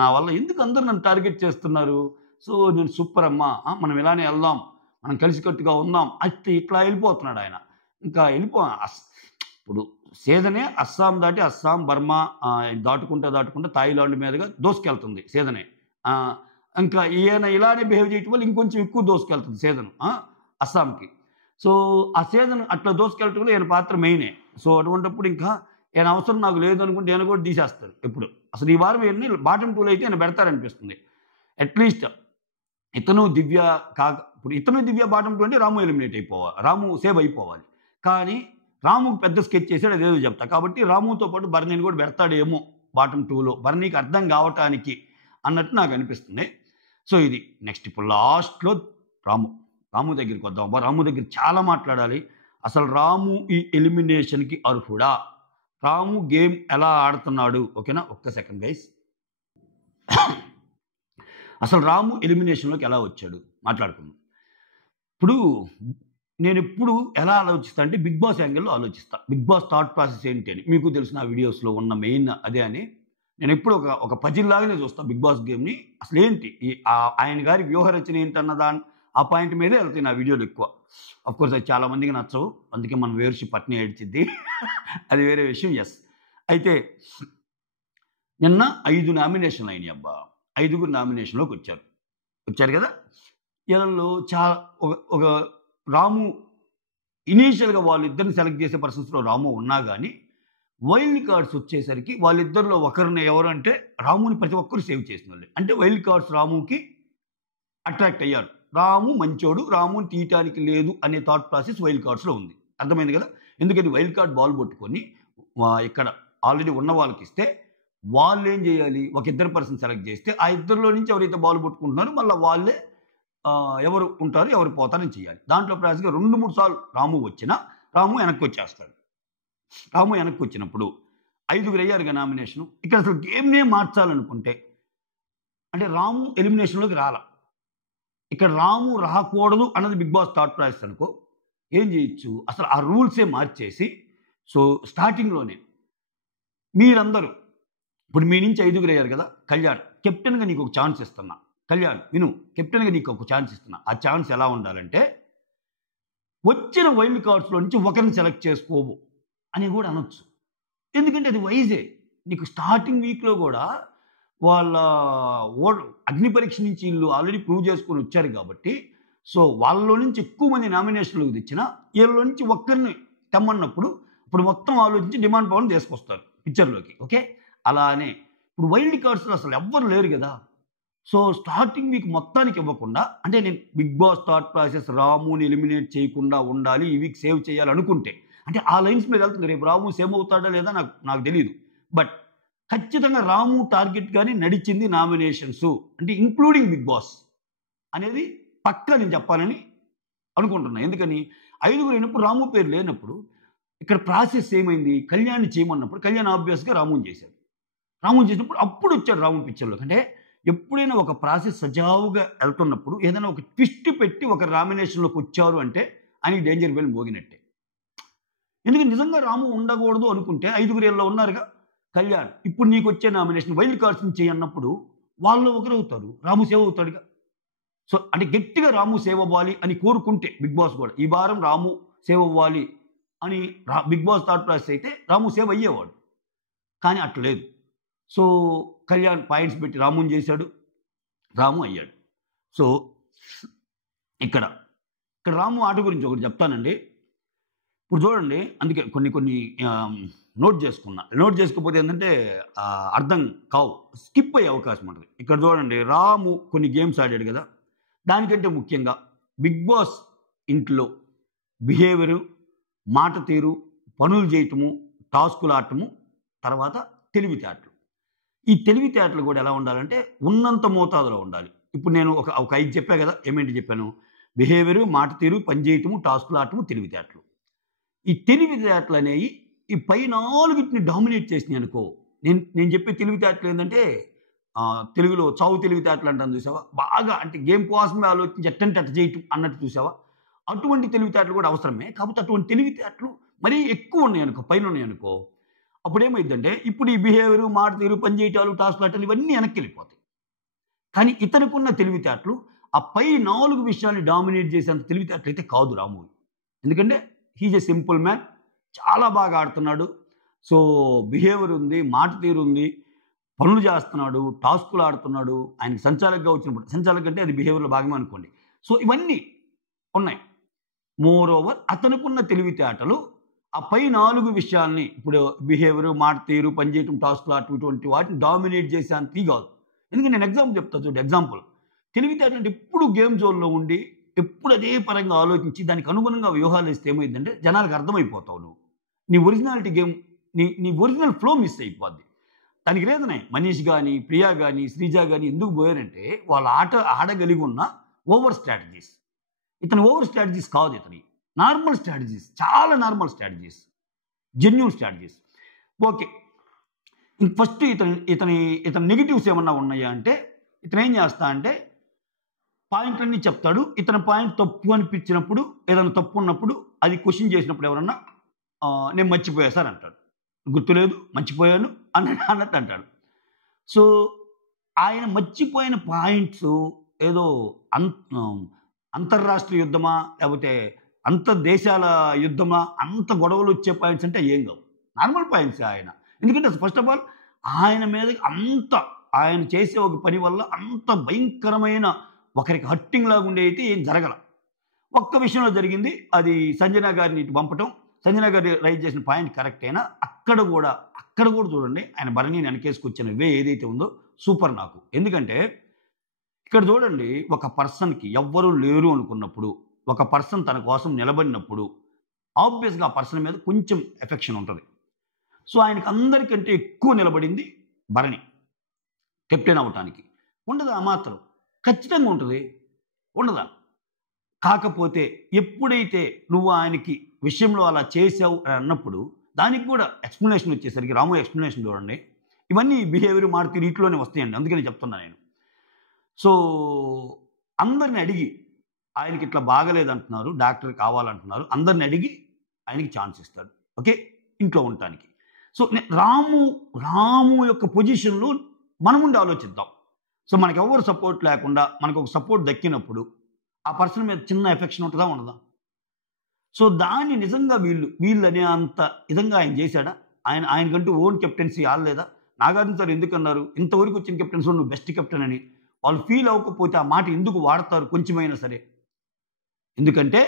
నా వల్ల ఎందుకు అందరూ నన్ను టార్గెట్ చేస్తున్నారు, సో నేను సూపర్ అమ్మా, మనం ఇలానే వెళ్దాం, మనం కలిసికట్టుగా ఉందాం అయితే ఇట్లా వెళ్ళిపోతున్నాడు ఆయన. ఇంకా ఇప్పుడు సీజనే అస్సాం దాటి అస్సాం బర్మా దాటుకుంటా థాయిలాండ్ మీదుగా దోసుకెళ్తుంది సీజనే. ఇంకా ఈయన ఇలానే బిహేవ్ చేయటం వల్ల ఇంకొంచెం ఎక్కువ దోసుకెళ్తుంది సీజన్ అస్సాంకి. సో ఆ సీజన్ అట్లా దోసుకెళ్ళటంలో ఈయన పాత్ర మెయినే. సో అటువంటిప్పుడు ఇంకా ఈయన అవసరం నాకు లేదు అనుకుంటే ఈయన కూడా తీసేస్తారు. ఇప్పుడు అసలు ఈ వారం ఈయన్ని బాటమ్ 2లో అయితే ఈయన పెడతారనిపిస్తుంది. అట్లీస్ట్ ఇతను దివ్య ఇప్పుడు ఇతను దివ్య బాటమ్ 2 అంటే రాము ఎలిమినేట్ అయిపోవాలి, రాము సేవ్ అయిపోవాలి. కానీ రాముకు పెద్ద స్కెచ్ చేశాడు, అదేదో చెప్తా. కాబట్టి రాముతో పాటు భరణిని కూడా పెడతాడేమో బాటమ్ 2లో, భరణికి అర్థం కావటానికి అన్నట్టు నాకు అనిపిస్తుంది. సో ఇది నెక్స్ట్. ఇప్పుడు లాస్ట్లో రాము దగ్గరికి వద్దాం. రాము దగ్గర చాలా మాట్లాడాలి. అసలు రాము ఈ ఎలిమినేషన్కి అర్హుడా, రాము గేమ్ ఎలా ఆడుతున్నాడు, ఓకేనా. ఒక్క సెకండ్ గైస్. అసలు రాము ఎలిమినేషన్లోకి ఎలా వచ్చాడు మాట్లాడుకుందాం. ఇప్పుడు నేను ఎప్పుడు ఎలా ఆలోచిస్తా అంటే బిగ్ బాస్ యాంగిల్లో ఆలోచిస్తా. బిగ్ బాస్ థాట్ ప్రాసెస్ ఏంటి అని మీకు తెలిసిన వీడియోస్లో ఉన్న మెయిన్ అదే అని నేను ఎప్పుడు ఒక పజిల్ లాగానే చూస్తాను బిగ్ బాస్ గేమ్ని. అసలు ఏంటి ఆయన గారి వ్యూహరచన ఏంటన్న ఆ పాయింట్ మీదే వెళ్తాయి నా వీడియోలు ఎక్కువ. అఫ్కోర్స్ అది చాలామందికి నచ్చవు, అందుకే మనం వేర్చి పట్ని ఏడ్చిద్ది, అది వేరే విషయం. ఎస్. అయితే నిన్న 5 నామినేషన్లు అయినాయి అబ్బా. 5గురు నామినేషన్లోకి వచ్చారు కదా. వీళ్ళలో ఒక రాము ఇనీషియల్గా వాళ్ళిద్దరిని సెలెక్ట్ చేసే పర్సన్స్లో రాము ఉన్నా కానీ వైల్డ్ కార్డ్స్ వచ్చేసరికి వాళ్ళిద్దరిలో ఒకరిని ఎవరంటే రాముని ప్రతి ఒక్కరు సేవ్ చేసిన వాళ్ళు. అంటే వైల్డ్ కార్డ్స్ రాముకి అట్రాక్ట్ అయ్యారు. రాము మంచోడు, రాముని తీయటానికి లేదు అనే థాట్ ప్రాసెస్ వైల్డ్ కార్డ్స్లో ఉంది. అర్థమైంది కదా. ఎందుకని వైల్డ్ కార్డ్ బాల్ పట్టుకొని ఇక్కడ ఆల్రెడీ ఉన్న వాళ్ళకి ఇస్తే వాళ్ళు ఏం చేయాలి, ఒక ఇద్దరు పర్సన్ సెలెక్ట్ చేస్తే ఆ ఇద్దరిలో నుంచి ఎవరైతే బాల్ పట్టుకుంటున్నారో మళ్ళీ వాళ్ళే ఎవరు ఉంటారు ఎవరు పోతారని చేయాలి. దాంట్లో ప్రాసెస్గా 2-3 సార్లు రాము వచ్చినా రాము వెనక్కి వచ్చేస్తాడు. రాము వెనక్కి వచ్చినప్పుడు 5గురు అయ్యారుగా నామినేషను. ఇక్కడ అసలు గేమ్‌నే మార్చాలనుకుంటే అంటే రాము ఎలిమినేషన్‌లోకి రాలా. ఇక్కడ రాము రాకూడదు అన్నది బిగ్ బాస్ థాట్ ప్రాసెస్ అనుకో. ఏం చేయొచ్చు? అసలు ఆ రూల్సే మార్చేసి సో స్టార్టింగ్‌లోనే మీరందరూ ఇప్పుడు మీ నుంచి 5గురు అయ్యారు కదా! కళ్యాణ్ కెప్టెన్‌గా నీకు ఒక ఛాన్స్ ఇస్తున్నా. కళ్యాణ్ విను కెప్టెన్‌గా నీకు ఒక ఛాన్స్ ఇస్తున్నా. ఆ ఛాన్స్ ఎలా ఉండాలంటే వచ్చిన వైల్డ్ కార్డ్స్‌లో నుంచి ఒకరిని సెలెక్ట్ చేసుకోవు అని కూడా అనొచ్చు. ఎందుకంటే అది వైజే. నీకు స్టార్టింగ్ వీక్‌లో గూడా వాళ్ళ ఓడ్ అగ్ని పరీక్ష నుంచి ఈళ్ళు ఆల్రెడీ ప్రూవ్ చేసుకొని వచ్చారు కాబట్టి, సో వాళ్ళలో నుంచి ఎక్కువ మంది నామినేషన్‌లోకి తెచ్చినా, ఈళ్ళలో నుంచి ఒక్కరిని తెమ్మన్నప్పుడు, ఇప్పుడు మొత్తం ఆలోచించి డిమాండ్ పవర్‌ని తీసుకొస్తారు పిక్చర్‌లోకి. ఓకే. అలానే ఇప్పుడు వైల్డ్ కార్డ్స్‌లో అసలు ఎవ్వరు లేరు గదా! సో స్టార్టింగ్ వీక్ మొత్తానికి ఇవ్వకుండా అంటే నేను బిగ్ బాస్ థాట్ ప్రాసెస్ రాముని ఎలిమినేట్ చేయకుండా ఉండాలి. ఈ వీక్ సేవ్ చేయాలనుకుంటే అంటే ఆ లైన్స్ మీద వెళ్తుంది. రేపు రాము సేవ్ అవుతాడా లేదా నాకు తెలీదు. బట్ ఖచ్చితంగా రాము టార్గెట్‌గానే నడిచింది నామినేషన్స్. అంటే ఇంక్లూడింగ్ బిగ్ బాస్ అనేది పక్కా నేను చెప్పాలని అనుకుంటున్నా. ఎందుకని 5గురు అయినప్పుడు రాము పేరు లేనప్పుడు ఇక్కడ ప్రాసెస్ ఏమైంది? కళ్యాణ్‌ని చేయమన్నప్పుడు కళ్యాణ్ ఆబ్వియస్‌గా రాముని చేశాడు. రాముని చేసినప్పుడు అప్పుడు వచ్చాడు రాము పిక్చర్‌లోకి. అంటే ఎప్పుడైనా ఒక ప్రాసెస్ సజావుగా ఎళ్తున్నప్పుడు ఏదైనా ఒక ట్విస్ట్ పెట్టి ఒక నామినేషన్‌లోకి వచ్చారు అంటే ఆయనకి డేంజర్ బెల్ మోగినట్టే. ఎందుకంటే నిజంగా రాము ఉండకూడదు అనుకుంటే 5గురు ఈళ్ళలో ఉన్నారుగా. కళ్యాణ్ ఇప్పుడు నీకొచ్చే నామినేషన్ వైల్డ్ కార్డ్స్‌ని చెయ్యి అన్నప్పుడు వాళ్ళలో ఒకరవుతారు. రాము సేవ్ అవుతాడుగా. సో అంటే గట్టిగా రాము సేవ్ అవ్వాలి అని కోరుకుంటే బిగ్ బాస్ గూడా ఈ వారం రాము సేవ్ అవ్వాలి అని బిగ్ బాస్ థాట్ ప్రాసెస్ అయితే రాము సేవ్ అయ్యేవాడు. కానీ అట్లా లేదు. సో కళ్యాణ్ పాయింట్స్ పెట్టి రాముని చేశాడు. రాము అయ్యాడు. సో ఇక్కడ రాము ఆట గురించి ఒకటి చెప్తానండి. ఇప్పుడు చూడండి అందుకే కొన్ని నోట్ చేసుకున్నా. నోట్ చేసుకోకపోతే ఏంటంటే అర్థం కావు. స్కిప్ అయ్యే అవకాశం ఉంటది. ఇక్కడ చూడండి రాము కొన్ని గేమ్స్ ఆడాడు కదా! దానికంటే ముఖ్యంగా బిగ్ బాస్ ఇంట్లో బిహేవియరు, మాట తీరు, పనులు చేయటము, టాస్కులు ఆడటము, తర్వాత తెలివితేటలు. ఈ తెలివితేటలు కూడా ఎలా ఉండాలంటే ఉన్నంత మోతాదులో ఉండాలి. ఇప్పుడు నేను ఒక 5 చెప్పా కదా! ఏమేంటి చెప్పాను? బిహేవియరు, మాట తీరు, పని చేయటము, టాస్కులు ఆడటము, తెలివితేటలు. ఈ తెలివితేటలనేయి ఈ పై 4టిని డామినేట్ చేసినాయనుకో, నేను చెప్పే తెలివితేటలు ఏందంటే తెలుగులో చావు తెలివితేటలు అంటాం చూసావా? బాగా అంటే గేమ్ కోసమే ఆలోచించి ఎట్టంటే అట్ట చేయటం అన్నట్టు చూసావా? అటువంటి తెలివితేటలు కూడా అవసరమే. కాకపోతే అటువంటి తెలివితేటలు మరీ ఎక్కువ ఉన్నాయనుకో, పైనున్నాయనుకో, అప్పుడేమైద్దంటే ఇప్పుడు ఈ బిహేవియరు, మాట తీరు, పని చేయటాలు, టాస్కులు ఆటలు ఇవన్నీ వెనక్కెళ్ళిపోతాయి. కానీ ఇతనికున్న తెలివితేటలు ఆ పై 4 విషయాల్ని డామినేట్ చేసేంత తెలివితేటలయితే కాదు రామువి. ఎందుకంటే he is a simple man. చాలా బాగా ఆడుతున్నాడు. సో బిహేవియర్ ఉంది, మాట తీరు ఉంది, పనులు చేస్తున్నాడు, టాస్కులు ఆడుతున్నాడు. ఆయనకి సంచాలకుగా వచ్చినప్పుడు సంచాలక్ అంటే అది బిహేవియర్‌లో భాగమే అనుకోండి. సో ఇవన్నీ ఉన్నాయి. మోర్ ఓవర్ అతనుకున్న తెలివితేటలు ఆ పై 4 విషయాల్ని ఇప్పుడు బిహేవియర్, మాట తీరు, పని చేయటం, టాస్కులు ఆడటం ఇటువంటి వాటిని డామినేట్ చేసేంతవి కాదు. ఎందుకంటే నేను ఎగ్జాంపుల్ చెప్తా చూడు ఎగ్జాంపుల్. తెలివితేటలు అంటే ఎప్పుడు గేమ్ జోన్‌లో ఉండి, ఎప్పుడు అదే పరంగా ఆలోచించి దానికి అనుగుణంగా వ్యూహాలు ఏస్తే ఏమైద్దంటే జనాలకు అర్థమైపోతావు నువ్వు. నీ ఒరిజినాలిటీ గేమ్ నీ ఒరిజినల్ ఫ్లో మిస్ అయిపోద్ది. దానికి రీజనే మనీష్ గాని, ప్రియా గాని, శ్రీజ గాని ఎందుకు పోయారంటే వాళ్ళ ఆట ఆడగలిగి ఉన్న ఓవర్ స్ట్రాటజీస్. ఇతని ఓవర్ స్ట్రాటజీస్ కాదు ఇతనియి. Normal strategies. చాలా normal strategies. Genuine strategies. Okay. First ఇతని నెగెటివ్స్ ఏమన్నా ఉన్నాయా అంటే ఇతనేం చేస్తా అంటే పాయింట్లన్నీ చెప్తాడు. ఇతని పాయింట్ తప్పు అనిపించినప్పుడు, ఏదైనా తప్పు ఉన్నప్పుడు అది క్వెషన్ చేసినప్పుడు ఎవరన్నా నేను మర్చిపోయా సార్ అంటాడు. గుర్తులేదు, మర్చిపోయాను అన్నట్టు అంటాడు. సో ఆయన మర్చిపోయిన పాయింట్స్ ఏదో అంతర్రాష్ట్రీయ యుద్ధమా? లేకపోతే అంతర్దేశాల యుద్ధమా? అంత గొడవలు వచ్చే పాయింట్స్ అంటే ఏం కావు. నార్మల్ పాయింట్సే ఆయన. ఎందుకంటే ఫస్ట్ ఆఫ్ ఆల్ ఆయన మీద ఆయన చేసే ఒక పని వల్ల అంత భయంకరమైన ఒకరికి హర్టింగ్ లాగా ఉండేది ఏం జరగల. ఒక్క విషయంలో జరిగింది. అది సంజన గారిని ఇటు పంపటం. సంజన గారు రైజ్ చేసిన పాయింట్ కరెక్ట్ అయినా అక్కడ కూడా చూడండి ఆయన భరణిని వెనకేసుకొచ్చిన వే ఏదైతే ఉందో సూపర్ నాకు. ఎందుకంటే ఇక్కడ చూడండి ఒక పర్సన్‌కి ఎవ్వరూ లేరు అనుకున్నప్పుడు, ఒక పర్సన్ తన కోసం నిలబడినప్పుడు ఆబ్వియస్‌గా ఆ పర్సన్ మీద కొంచెం ఎఫెక్షన్ ఉంటది. సో ఆయనకి అందరికంటే ఎక్కువ నిలబడింది భరణి. కెప్టెన్ అవ్వటానికి. ఉండదా ఆ మాత్రం? ఖచ్చితంగా ఉంటది. ఉండదా? కాకపోతే ఎప్పుడైతే నువ్వు ఆయనకి విషయంలో అలా చేశావు అని అన్నప్పుడు దానికి కూడా ఎక్స్ప్లెనేషన్ వచ్చేసరికి రాము ఎక్స్ప్లెనేషన్ చూడండి, ఇవన్నీ బిహేవియర్ మారుతీ రీతిలోనే వస్తాయండి, అందుకని చెప్తున్నా నేను. సో అందరిని అడిగి ఆయనకి ఇట్లా బాగలేదంటున్నారు, డాక్టర్ కావాలంటున్నారు, అందరిని అడిగి ఆయనకి ఛాన్స్ ఇస్తాడు. ఓకే, ఇంట్లో ఉండటానికి. సో రాము యొక్క పొజిషన్లో మనం ఉండి ఆలోచిద్దాం. సో మనకు ఎవరు సపోర్ట్ లేకుండా మనకు ఒక సపోర్ట్ దక్కినప్పుడు ఆ పర్సన్ మీద చిన్న ఎఫెక్షన్ ఉంటుందా ఉండదా? సో దాన్ని నిజంగా వీళ్ళనే అంత విధంగా ఆయన చేశాడా? ఆయనకంటూ ఓన్ కెప్టెన్సీ ఆడలేదా? నాగార్జున సార్ ఎందుకన్నారు ఇంతవరకు వచ్చిన కెప్టెన్స్లో నువ్వు బెస్ట్ కెప్టెన్ అని? వాళ్ళు ఫీల్ అవ్వకపోతే ఆ మాట ఎందుకు వాడతారు కొంచెమైనా సరే? ఎందుకంటే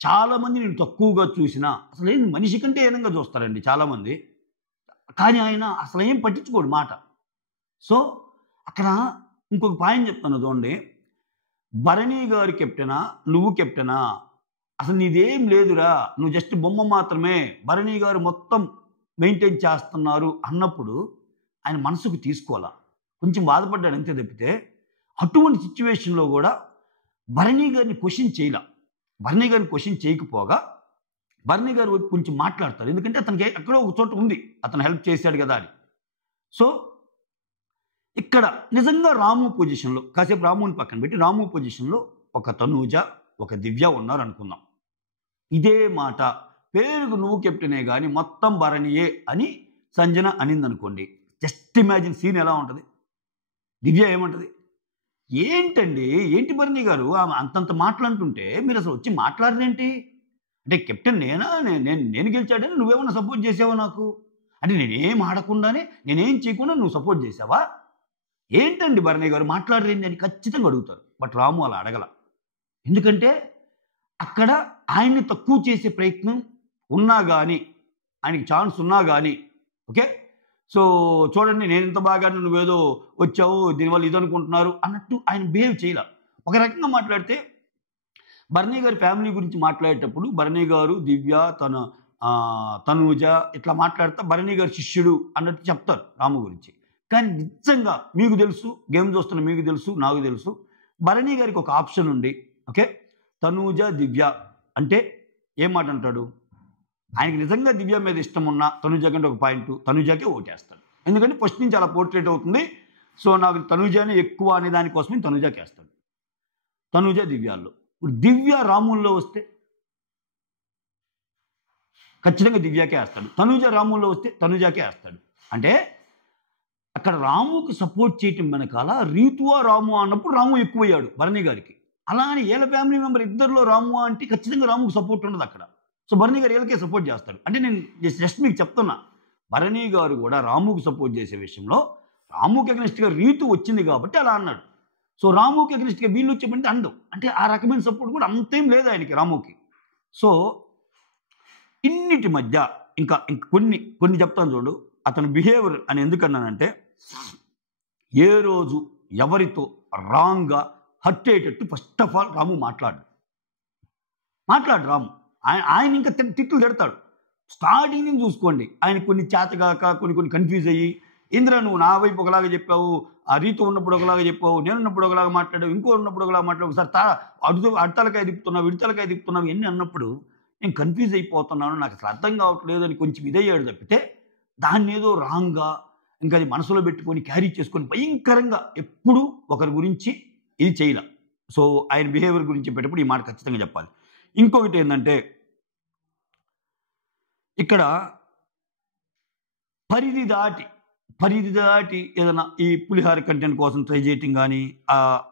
చాలామంది నేను తక్కువగా చూసినా అసలు ఏం మనిషి కంటే ఏనంగా చూస్తారండి చాలామంది, కానీ ఆయన అసలు ఏం పట్టించుకోడు మాట. సో అక్కడ ఇంకొక పాయింట్ చెప్తాను చూడండి, భరణి గారు కెప్టెనా నువ్వు కెప్టెనా? అసలు నీదేం లేదురా, నువ్వు జస్ట్ బొమ్మ మాత్రమే, భరణి గారు మొత్తం మెయింటైన్ చేస్తున్నారు అన్నప్పుడు ఆయన మనసుకు తీసుకోవాలా, కొంచెం బాధపడ్డాడు అంతే తప్పితే అటువంటి సిచ్యువేషన్లో కూడా భరణి గారిని క్వశ్చన్ చేయలా. భరణి గారిని క్వశ్చన్ చేయకపోగా భరణి గారు కొంచెం మాట్లాడతారు, ఎందుకంటే అతనికి ఎక్కడో ఒక చోట ఉంది అతను హెల్ప్ చేశాడు కదా అని. సో ఇక్కడ నిజంగా రాము పొజిషన్లో, కాసేపు రాముని పక్కన పెట్టి రాము పొజిషన్లో ఒక తనూజ ఒక దివ్య ఉన్నారు అనుకుందాం. ఇదే మాట పేరుకు నువ్వు కెప్టెనే కానీ మొత్తం భరణియే అని సంజన అనింది అనుకోండి, జస్ట్ ఇమాజిన్ సీన్ ఎలా ఉంటుంది? దివ్య ఏమంటుంది, ఏంటండి ఏంటి భరణి గారు ఆమె అంతంత మాట్లాడుతుంటే మీరు అసలు వచ్చి మాట్లాడరేంటి? అంటే కెప్టెన్ నేను గెలిచాడని నువ్వేమన్నా సపోర్ట్ చేసావా నాకు? అంటే నేనేం ఆడకుండానే నేనేం చేయకుండా నువ్వు సపోర్ట్ చేసావా? ఏంటండి భరణి గారు మాట్లాడరేంటి అని ఖచ్చితంగా అడుగుతారు. బట్ రాము అలా అడగల, ఎందుకంటే అక్కడ ఆయన్ని తక్కువ చేసే ప్రయత్నం ఉన్నా కానీ, ఆయనకి ఛాన్స్ ఉన్నా కానీ, ఓకే సో చూడండి నేను ఇంత బాగా నువ్వేదో వచ్చావు దీనివల్ల ఇది అనుకుంటున్నారు అన్నట్టు ఆయన బిహేవ్ చేయాల. ఒక రకంగా మాట్లాడితే భరణి గారి ఫ్యామిలీ గురించి మాట్లాడేటప్పుడు భరణి గారు దివ్య తనూజ ఇట్లా మాట్లాడితే భరణి గారి శిష్యుడు అన్నట్టు చెప్తారు రాము గురించి. కానీ నిజంగా మీకు తెలుసు, గేమ్ చూస్తున్న మీకు తెలుసు, నాకు తెలుసు, భరణి గారికి ఒక ఆప్షన్ ఉంది. ఓకే, తనూజ దివ్య అంటే ఏం మాట అంటాడు? ఆయనకి నిజంగా దివ్య మీద ఇష్టం ఉన్న తనూజ కంటే ఒక పాయింట్ తనూజకే ఓటేస్తాడు, ఎందుకంటే ఫస్ట్ నుంచి అలా పోర్ట్రేట్ అవుతుంది. సో నాకు తనూజనే ఎక్కువ అనే దానికోసమే తనూజకి వేస్తాడు. తనూజ దివ్యాల్లో ఇప్పుడు దివ్య రాముల్లో వస్తే ఖచ్చితంగా దివ్యకే వేస్తాడు, తనూజ రాముల్లో వస్తే తనూజకే వేస్తాడు. అంటే అక్కడ రాముకి సపోర్ట్ చేయటం వెనకాల రీతువా రాము అన్నప్పుడు రాము ఎక్కువయ్యాడు భరణి గారికి. అలా అని ఏళ్ళ ఫ్యామిలీ మెంబర్ ఇద్దరిలో రాము అంటే ఖచ్చితంగా రాముకు సపోర్ట్ ఉండదు అక్కడ. సో భరణి గారు వీళ్ళకే సపోర్ట్ చేస్తాడు. అంటే నేను జస్ట్ మీకు చెప్తున్నా, భరణి గారు కూడా రాముకు సపోర్ట్ చేసే విషయంలో రాముకి అగెనిస్ట్గా రీతు వచ్చింది కాబట్టి అలా అన్నాడు. సో రాముకి అగెనిస్ట్గా వీళ్ళు వచ్చేపంటే అందం, అంటే ఆ రకమైన సపోర్ట్ కూడా అంతేం లేదు ఆయనకి రాముకి. సో ఇన్నిటి మధ్య ఇంకా కొన్ని చెప్తాను చూడు, అతని బిహేవియర్ అని ఎందుకన్నానంటే ఏ రోజు ఎవరితో రాంగ్గా హర్ట్ అయ్యేటట్టు ఫస్ట్ ఆఫ్ ఆల్ రాము మాట్లాడు రాము. ఆయన ఇంకా తిట్లు తిడతాడు. స్టార్టింగ్ నుంచి చూసుకోండి, ఆయన కొన్ని చేతగాక కొన్ని కన్ఫ్యూజ్ అయ్యి, ఇంద్ర నువ్వు నా వైపు ఒకలాగా చెప్పావు, ఆ రీతు ఉన్నప్పుడు ఒకలాగా చెప్పావు, నేనున్నప్పుడు ఒకలాగా మాట్లాడావు, ఇంకో ఉన్నప్పుడు ఒకలాగా మాట్లాడు, ఒకసారి అడతలకాయ తిప్పుతున్నావు విడతలకాయ తిప్పుతున్నావు ఎన్ని అన్నప్పుడు నేను కన్ఫ్యూజ్ అయిపోతున్నాను, నాకు అసలు అర్థం కావట్లేదు అని కొంచెం ఇదయ్యాడు తప్పితే దాన్ని ఏదో రాంగ్గా ఇంకా అది మనసులో పెట్టుకొని క్యారీ చేసుకొని భయంకరంగా ఎప్పుడూ ఒకరి గురించి ఇది చేయలే. సో ఆయన బిహేవియర్ గురించి చెప్పేటప్పుడు ఈ మాట ఖచ్చితంగా చెప్పాలి. ఇంకొకటి ఏంటంటే ఇక్కడ పరిధి దాటి ఏదైనా ఈ పులిహార కంటెంట్ కోసం ట్రై చేయటం కానీ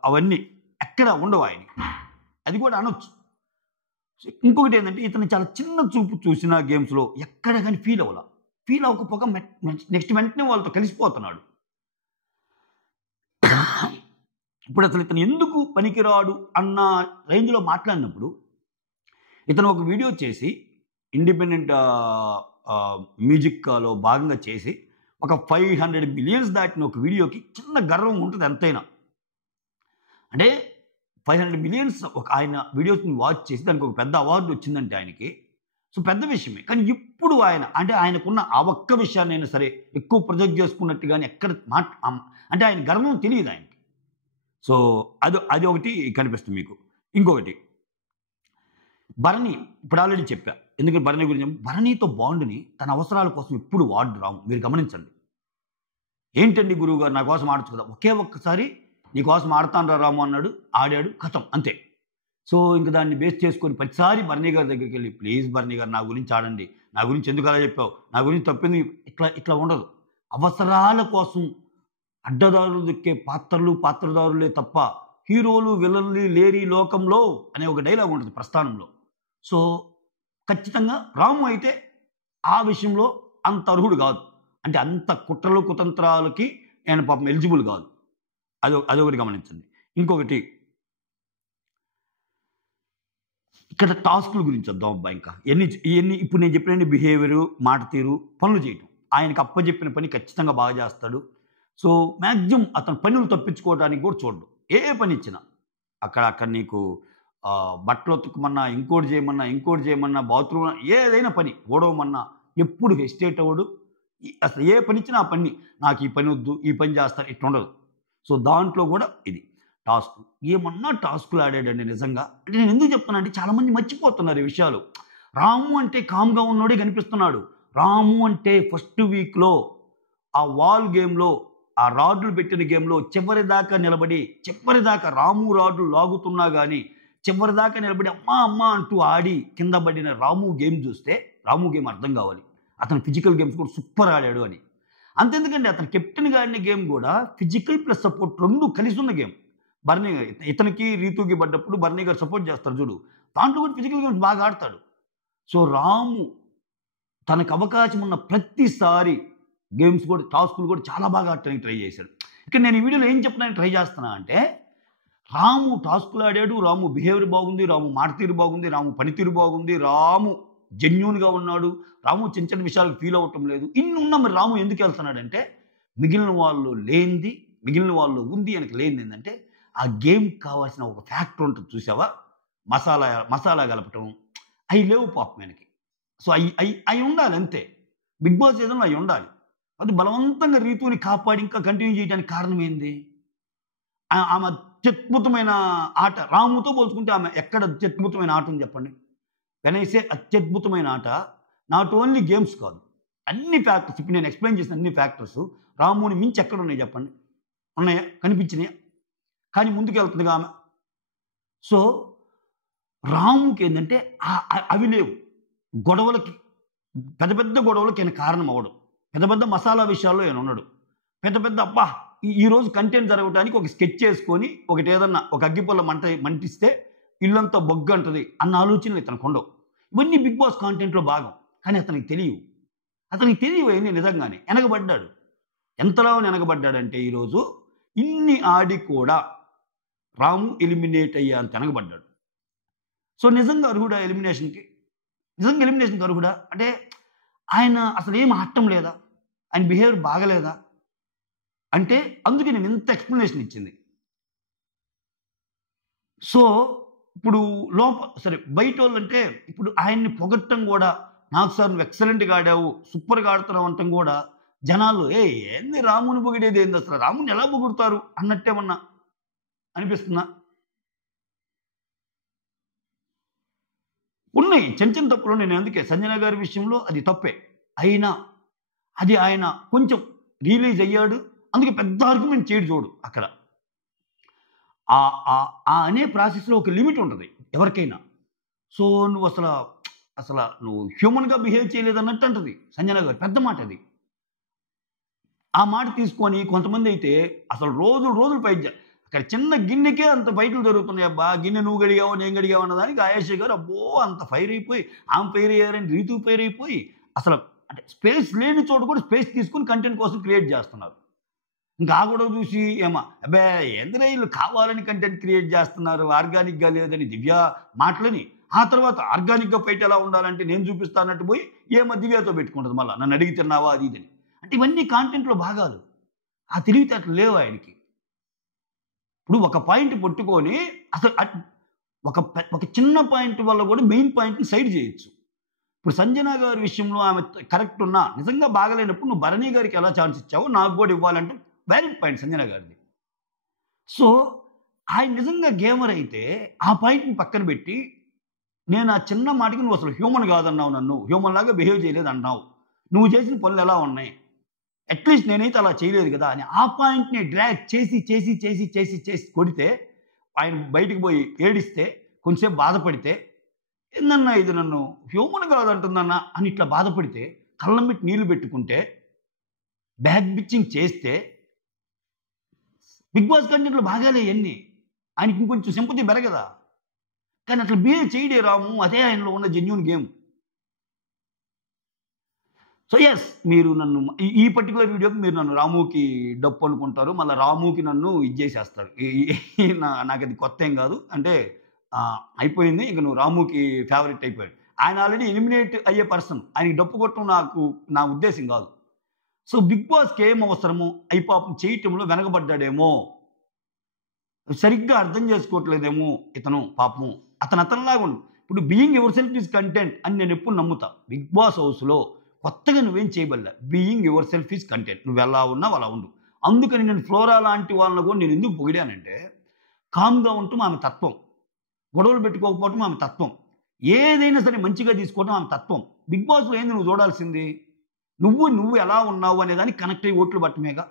అవన్నీ ఎక్కడ ఉండవు ఆయన, అది కూడా అనొచ్చు. ఇంకొకటి ఏంటంటే ఇతను చాలా చిన్న చూపు చూసిన గేమ్స్లో ఎక్కడ కానీ ఫీల్ అవ్వకపోగా నెక్స్ట్ వెంటనే వాళ్ళతో కలిసిపోతున్నాడు. ఇప్పుడు అసలు ఇతను ఎందుకు పనికిరాడు అన్న రేంజ్లో మాట్లాడినప్పుడు ఇతను ఒక వీడియో చేసి ఇండిపెండెంట్ మ్యూజిక్లో భాగంగా చేసి ఒక 500 మిలియన్స్ దాటిన ఒక వీడియోకి చిన్న గర్వం ఉంటుంది ఎంతైనా. అంటే 500 మిలియన్స్ ఒక ఆయన వీడియోస్ని వాచ్ చేసి దానికి ఒక పెద్ద అవార్డు వచ్చిందంటే ఆయనకి, సో పెద్ద విషయమే. కానీ ఇప్పుడు ఆయనకున్న ఆ ఒక్క విషయాన్ని అయినా సరే ఎక్కువ ప్రొజెక్ట్ చేసుకున్నట్టు కానీ ఎక్కడ అంటే ఆయన గర్వం తెలియదు ఆయనకి. సో అది ఒకటి కనిపిస్తుంది మీకు. ఇంకొకటి భరణి ఇప్పుడు ఆల్రెడీ చెప్పా. ఎందుకంటే భరణి గురించి భరణితో బాండ్‌ని తన అవసరాల కోసం ఎప్పుడు వాడడు రాము. మీరు గమనించండి. ఏంటండి గురువుగారు నా కోసం ఆడొచ్చు కదా! ఒకే ఒక్కసారి నీ కోసం ఆడతానురా రాము అన్నాడు. ఆడాడు. ఖతం అంతే. సో, ఇంక దాన్ని బేస్ చేసుకొని ప్రతిసారి భరణి గారి దగ్గరికెళ్ళి ప్లీజ్ భరణి గారు నా గురించి ఆడండి. నా గురించి ఎందుకు అలా చెప్పావు? నా గురించి తప్పింది ఇట్లా ఉండదు. అవసరాల కోసం అడ్డదారులు దొక్కే పాత్రదారులే తప్ప హీరోలు, విలన్లు లేరి లోకంలో అనే ఒక డైలాగ్ ఉంటుంది ప్రస్థానంలో. సో, ఖచ్చితంగా రాము అయితే ఆ విషయంలో అంత అర్హుడు కాదు. అంటే అంత కుట్రలు, కుతంత్రాలకి ఆయన పాపం ఎలిజిబుల్ కాదు. అదొకటి గమనించండి. ఇంకొకటి ఇక్కడ టాస్కుల గురించి వద్దాం అబ్బా ఇంకా. ఇయన్నీ ఇప్పుడు నేను చెప్పిన బిహేవియరు, మాట తీరు, పనులు చేయటం. ఆయనకు అప్పజెప్పిన పని ఖచ్చితంగా బాగా చేస్తాడు. సో, మాక్సిమం అతను పనులు తప్పించుకోవడానికి కూడా చూడడు. ఏ పని ఇచ్చినా. అక్కడ నీకు బట్టలు ఉతకమన్నా, ఇంకోటి చేయమన్నా, బాత్రూమ్ ఏదైనా పని ఓడవమన్నా ఎప్పుడు హెసిటేట్ అవ్వడు. అసలు ఏ పని ఇచ్చినా ఆ పని నాకు ఈ పని వద్దు, ఈ పని చేస్తాను ఇట్లా ఉండదు. సో, దాంట్లో కూడా ఇది టాస్క్ ఏమన్నా టాస్కులు ఆడాడండి నిజంగా. అంటే నేను ఎందుకు చెప్తున్నా అంటే చాలామంది మర్చిపోతున్నారు ఈ విషయాలు. రాము అంటే కామ్గా ఉన్నోడే కనిపిస్తున్నాడు. రాము అంటే ఫస్ట్ వీక్లో ఆ వాల్ గేమ్లో, ఆ రాడ్లు పెట్టిన గేమ్లో చివరిదాకా నిలబడి రాము రాడ్లు లాగుతున్నా కానీ చివరిదాకా నిలబడి అమ్మా అంటూ ఆడి కింద పడిన రాము గేమ్ చూస్తే రాము గేమ్ అర్థం కావాలి. అతను ఫిజికల్ గేమ్స్ కూడా సూపర్ ఆడాడు అని. అంతెందుకండి అతను కెప్టెన్గా ఆడిన గేమ్ కూడా ఫిజికల్ ప్లస్ సపోర్ట్ రెండు కలిసి ఉన్న గేమ్. భరణి ఇతనికి రీతుకి పడ్డప్పుడు భరణి గారు సపోర్ట్ చేస్తారు చూడు. దాంట్లో కూడా ఫిజికల్ గేమ్స్ బాగా ఆడతాడు. సో, రాము తనకు అవకాశం ఉన్న ప్రతిసారి గేమ్స్ కూడా టాస్కులు కూడా చాలా బాగా ఆడటానికి ట్రై చేశాడు. ఇక్కడ నేను ఈ వీడియోలో ఏం చెప్పడానికి ట్రై చేస్తున్నా అంటే రాము టాస్కులు ఆడాడు, రాము బిహేవియర్ బాగుంది, రాము మాట తీరు బాగుంది, రాము పనితీరు బాగుంది, రాము జెన్యూన్గా ఉన్నాడు, రాము చిన్న చిన్న విషయాలకు ఫీల్ అవ్వటం లేదు. ఇన్ని ఉన్నా మరి రాము ఎందుకు వెళ్తున్నాడంటే మిగిలిన వాళ్ళు ఉంది ఆయనకు లేనిది ఏంటంటే ఆ గేమ్కి కావాల్సిన ఒక ఫ్యాక్టర్ ఉంటుంది చూసావా, మసాలా కలపటం అవి లేవు పాపం ఆయనకి. సో అవి ఉండాలి అంతే. బిగ్ బాస్ సీజన్లో అవి ఉండాలి. అది బలవంతంగా రీతుని కాపాడి ఇంకా కంటిన్యూ చేయడానికి కారణం ఏంది? ఆమె అత్యద్భుతమైన ఆట. రాముతో పోల్చుకుంటే ఆమె ఎక్కడ అత్యద్భుతమైన ఆట ఉంది చెప్పండి? వెనైసే అత్యద్భుతమైన ఆట. నాట్ ఓన్లీ గేమ్స్ కాదు, అన్ని ఫ్యాక్టర్స్ ఇప్పుడు నేను ఎక్స్ప్లెయిన్ చేసిన అన్ని ఫ్యాక్టర్స్ రాముని మించి ఎక్కడ ఉన్నాయి చెప్పండి? ఉన్నాయా? కనిపించినాయా? కానీ ముందుకు వెళ్తుందిగా ఆమె. సో, రాముకి ఏంటంటే అవి లేవు. గొడవలకి పెద్ద గొడవలకి ఆయన కారణం అవ్వడు. పెద్ద మసాలా విషయాల్లో ఆయన ఉన్నాడు. అబ్బా ఈరోజు కంటెంట్ జరగడానికి ఒక స్కెచ్ చేసుకొని ఒకటి ఏదన్నా ఒక అగ్గిపుల్ల మంటిస్తే ఇల్లంతా బొగ్గు అంటది అన్న ఆలోచనలు ఇతనికి ఉండవు. ఇవన్నీ బిగ్ బాస్ కాంటెంట్లో భాగం. కానీ అతనికి తెలియవు అవన్నీ నిజంగానే. వెనకబడ్డాడు. ఎంతలా వెనకబడ్డాడంటే ఈరోజు ఇన్ని ఆడి కూడా రాము ఎలిమినేట్ అయ్యా అంత వెనకబడ్డాడు. సో, నిజంగా అర్హుడా ఎలిమినేషన్కి? అర్హుడా అంటే ఆయన అసలు ఏం ఆడటం లేదా? ఆయన బిహేవియర్ బాగలేదా అంటే అందుకే నేను ఇంత ఎక్స్ప్లెనేషన్ ఇచ్చింది. సో, ఇప్పుడు సరే బయట వాళ్ళంటే ఇప్పుడు ఆయన్ని పొగట్టం కూడా నాకు సార్ నువ్వు ఎక్సలెంట్గా ఆడావు, సూపర్గా ఆడుతున్నావు అంటాం కూడా జనాలు ఏంది రాముని పొగిడేది ఏంది, అసలు రాముని ఎలా పొగుడుతారు అన్నట్టేమన్నా అనిపిస్తుందా? ఉన్నాయి చిన్న తప్పులు. నేను అందుకే సంజన గారి విషయంలో అది తప్పే అయినా అది ఆయన కొంచెం రియలైజ్ అయ్యాడు. అందుకే పెద్ద ఆర్గ్యుమెంట్ చేయడు చూడు అక్కడ. అనే ప్రాసెస్లో ఒక లిమిట్ ఉంటుంది ఎవరికైనా. సో, నువ్వు అసలు నువ్వు హ్యూమన్గా బిహేవ్ చేయలేదన్నట్టు అంటది సంజన గారు. పెద్ద మాట అది. ఆ మాట తీసుకొని కొంతమంది అయితే అసలు రోజులు ఫైట్ అక్కడ చిన్న గిన్నెకే అంత ఫైట్లు జరుగుతున్నాయి. అబ్బా గిన్నె నువ్వు గడిగావు నేను గడిగావు అన్నదానికి ఆయేష గారు అబ్బో అంత ఫైర్ అయిపోయి ఆమె ఫైర్ అయ్యారని రీతు ఫైర్ అయిపోయి అసలు అంటే స్పేస్ లేని చోట కూడా స్పేస్ తీసుకుని కంటెంట్ కోసం క్రియేట్ చేస్తున్నారు. ఇంకా ఆ గొడవ చూసి అబ్బే ఎందులో వీళ్ళు కావాలని కంటెంట్ క్రియేట్ చేస్తున్నారు, ఆర్గానిక్గా లేదని దివ్య మాటలని. ఆ తర్వాత ఆర్గానిక్గా ఫైట్ ఎలా ఉండాలంటే నేను చూపిస్తానట్టు పోయి దివ్యతో పెట్టుకుంటుంది మళ్ళీ నన్ను అడిగి తిన్నావా అది ఇదని. అంటే ఇవన్నీ కాంటెంట్లో భాగాలు. ఆ తెలివితేటలు లేవు ఆయనకి. ఇప్పుడు ఒక పాయింట్ పట్టుకొని అసలు ఒక చిన్న పాయింట్ వల్ల కూడా మెయిన్ పాయింట్ని సైడ్ చేయొచ్చు. ఇప్పుడు సంజన గారి విషయంలో ఆమె కరెక్ట్ ఉన్నా నిజంగా బాగలేనప్పుడు నువ్వు భరణి గారికి ఎలా ఛాన్స్ ఇచ్చావో నాకు కూడా ఇవ్వాలంటే వ్యాలిడ్ పాయింట్ సంజన గారిది. సో, ఆయన నిజంగా గేమర్ అయితే ఆ పాయింట్ని పక్కన పెట్టి నేను ఆ చిన్న మాటకి నువ్వు అసలు హ్యూమన్ కాదన్నావు, నన్ను హ్యూమన్ లాగా బిహేవ్ చేయలేదు అన్నావు, నువ్వు చేసిన పనులు ఎలా ఉన్నాయి, అట్లీస్ట్ నేనైతే అలా చేయలేదు కదా అని ఆ పాయింట్ని డ్రాగ్ చేసి చేసి చేసి చేసి చేసి కొడితే, ఆయన బయటికి పోయి ఏడిస్తే, కొంచెంసేపు బాధపడితే, ఏందన్నా ఇది నన్ను హ్యూమన్ కాదంటుందన్నా అని ఇట్లా బాధపడితే, కళ్ళం పెట్టి నీళ్లు పెట్టుకుంటే, బ్యాక్ బిచ్చింగ్ చేస్తే, బిగ్ బాస్ కంటెంట్లు బాగాలే ఇవన్నీ, ఆయనకి ఇంకొంచెం సింపతి పెరగదా? కానీ అట్లా బిహేవ్ చేయడే రాము, అదే ఆయనలో ఉన్న జెన్యూన్ గేమ్. సో ఎస్, మీరు నన్ను ఈ పర్టికులర్ వీడియోకి మీరు నన్ను రాముకి డప్పు అనుకుంటారు, మళ్ళీ రాముకి నన్ను ఇది చేసేస్తారు. నాకు అది కొత్త ఏం కాదు. అంటే అయిపోయింది, ఇంక నువ్వు రాముకి ఫేవరెట్ అయిపోయాడు. ఆయన ఆల్రెడీ ఎలిమినేట్ అయ్యే పర్సన్, ఆయనకి డప్పు కొట్టడం నా ఉద్దేశం కాదు. సో బిగ్ బాస్కి ఏం అవసరము, అయి పాపం చేయటంలో వెనకబడ్డాడేమో, సరిగ్గా అర్థం చేసుకోవట్లేదేమో ఇతను పాపం. అతనిలాగా ఉండు. ఇప్పుడు being yourself is content అని నేను ఎప్పుడు నమ్ముతా. బిగ్ బాస్ హౌస్లో కొత్తగా నువ్వేం చేయబడలే. Being yourself is content. నువ్వు ఎలా ఉన్నావు అలా ఉండు. అందుకని నేను ఫ్లోరా లాంటి వాళ్ళని కూడా నేను ఎందుకు పొగిడానంటే, కామ్గా ఉండటం ఆమె తత్వం, గొడవలు పెట్టుకోకపోవటం ఆమె తత్వం, ఏదైనా సరే మంచిగా తీసుకోవటం ఆమె తత్వం. బిగ్ బాస్లో ఏంది నువ్వు చూడాల్సింది, నువ్వు ఎలా ఉన్నావు అనేదానికి కనెక్ట్ అయ్యి ఓట్లు పట్టమేగా.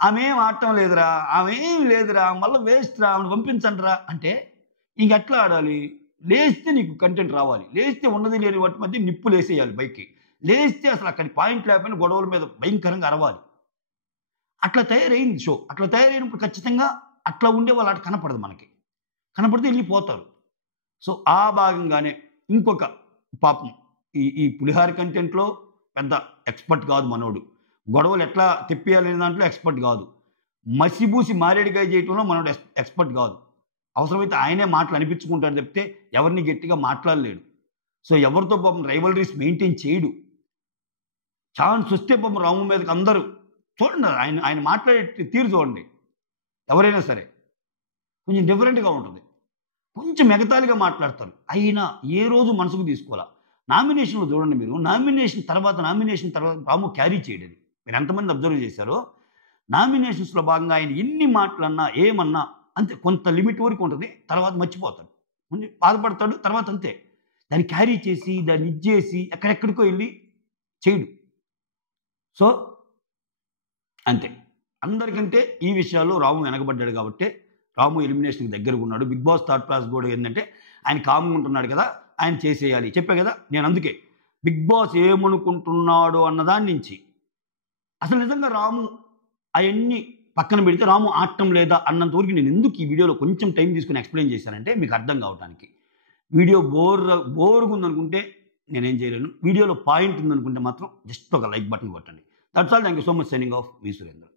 ఆమె ఏం ఆడటం లేదురా, ఆమె ఏం లేదురా, మళ్ళీ వేస్ట్ రా, ఆమెను పంపించండి రా అంటే ఇంకెట్లా ఆడాలి? లేస్తే నీకు కంటెంట్ రావాలి, లేస్తే ఉన్నది లేని వాటి మధ్య నిప్పు లేసేయాలి బైక్కి, లేస్తే అసలు అక్కడి పాయింట్ లేకపోయినా గొడవల మీద భయంకరంగా అరవాలి. అట్లా తయారైంది షో. అట్లా తయారైనప్పుడు ఖచ్చితంగా అట్లా ఉండే వాళ్ళు అటు కనపడదు, మనకి కనపడితే వెళ్ళిపోతారు. సో ఆ భాగంగానే ఇంకొక పాపం ఈ పులిహార కంటెంట్లో పెద్ద ఎక్స్పర్ట్ కాదు మనోడు, గొడవలు ఎట్లా తెప్పియాలనే దాంట్లో ఎక్స్పర్ట్ కాదు, మసిబూసి మారేడుకాయ చేయటంలో మనోడు ఎక్స్పర్ట్ కాదు. అవసరమైతే ఆయనే మాటలు అనిపించుకుంటాడు చెప్తే ఎవరిని గట్టిగా మాట్లాడలేడు. సో ఎవరితో పాపం రైవలరీస్ మెయింటైన్ చేయడు. ఛాన్స్ వస్తే పాపం రాము మీదకి అందరూ చూడండి, ఆయన మాట్లాడే తీరు చూడండి, ఎవరైనా సరే కొంచెం డిఫరెంట్గా ఉంటుంది, కొంచెం ఎగతాళిగా మాట్లాడతారు. అయినా ఏ రోజు మనసుకు తీసుకోవాలా. నామినేషన్లో చూడండి మీరు, నామినేషన్ తర్వాత రాము క్యారీ చేయడది. మీరు ఎంతమంది అబ్జర్వ్ చేశారో, నామినేషన్స్లో భాగంగా ఆయన ఎన్ని మాటలన్నా ఏమన్నా అంతే, కొంత లిమిట్ వరకు ఉంటుంది, తర్వాత మర్చిపోతాడు, కొంచెం బాధపడతాడు, తర్వాత అంతే. దాన్ని క్యారీ చేసి దాన్ని ఇచ్చేసి ఎక్కడెక్కడికో వెళ్ళి చేయడు. సో అంతే. అందరికంటే ఈ విషయాల్లో రాము వెనకబడ్డాడు కాబట్టి రాము ఎలిమినేషన్కి దగ్గరగా ఉన్నాడు. బిగ్ బాస్ థర్డ్ క్లాస్ కూడా ఏంటంటే ఆయన కామ్గా ఉంటున్నాడు కదా, ఆయన చేసేయాలి చెప్పే కదా. నేను అందుకే బిగ్ బాస్ ఏమనుకుంటున్నాడు అన్నదాని నుంచి అసలు నిజంగా రాము అవన్నీ పక్కన పెడితే రాము ఆడటం లేదా అన్నంత వరకు నేను ఎందుకు ఈ వీడియోలో కొంచెం టైం తీసుకుని ఎక్స్ప్లెయిన్ చేశానంటే మీకు అర్థం కావడానికి. వీడియో బోర్గా ఉందనుకుంటే నేనేం చేయలేను, వీడియోలో పాయింట్ ఉందనుకుంటే మాత్రం జస్ట్ ఒక లైక్ బటన్ కొట్టండి. That's all. Thank you so much. Signing off, me Surendra.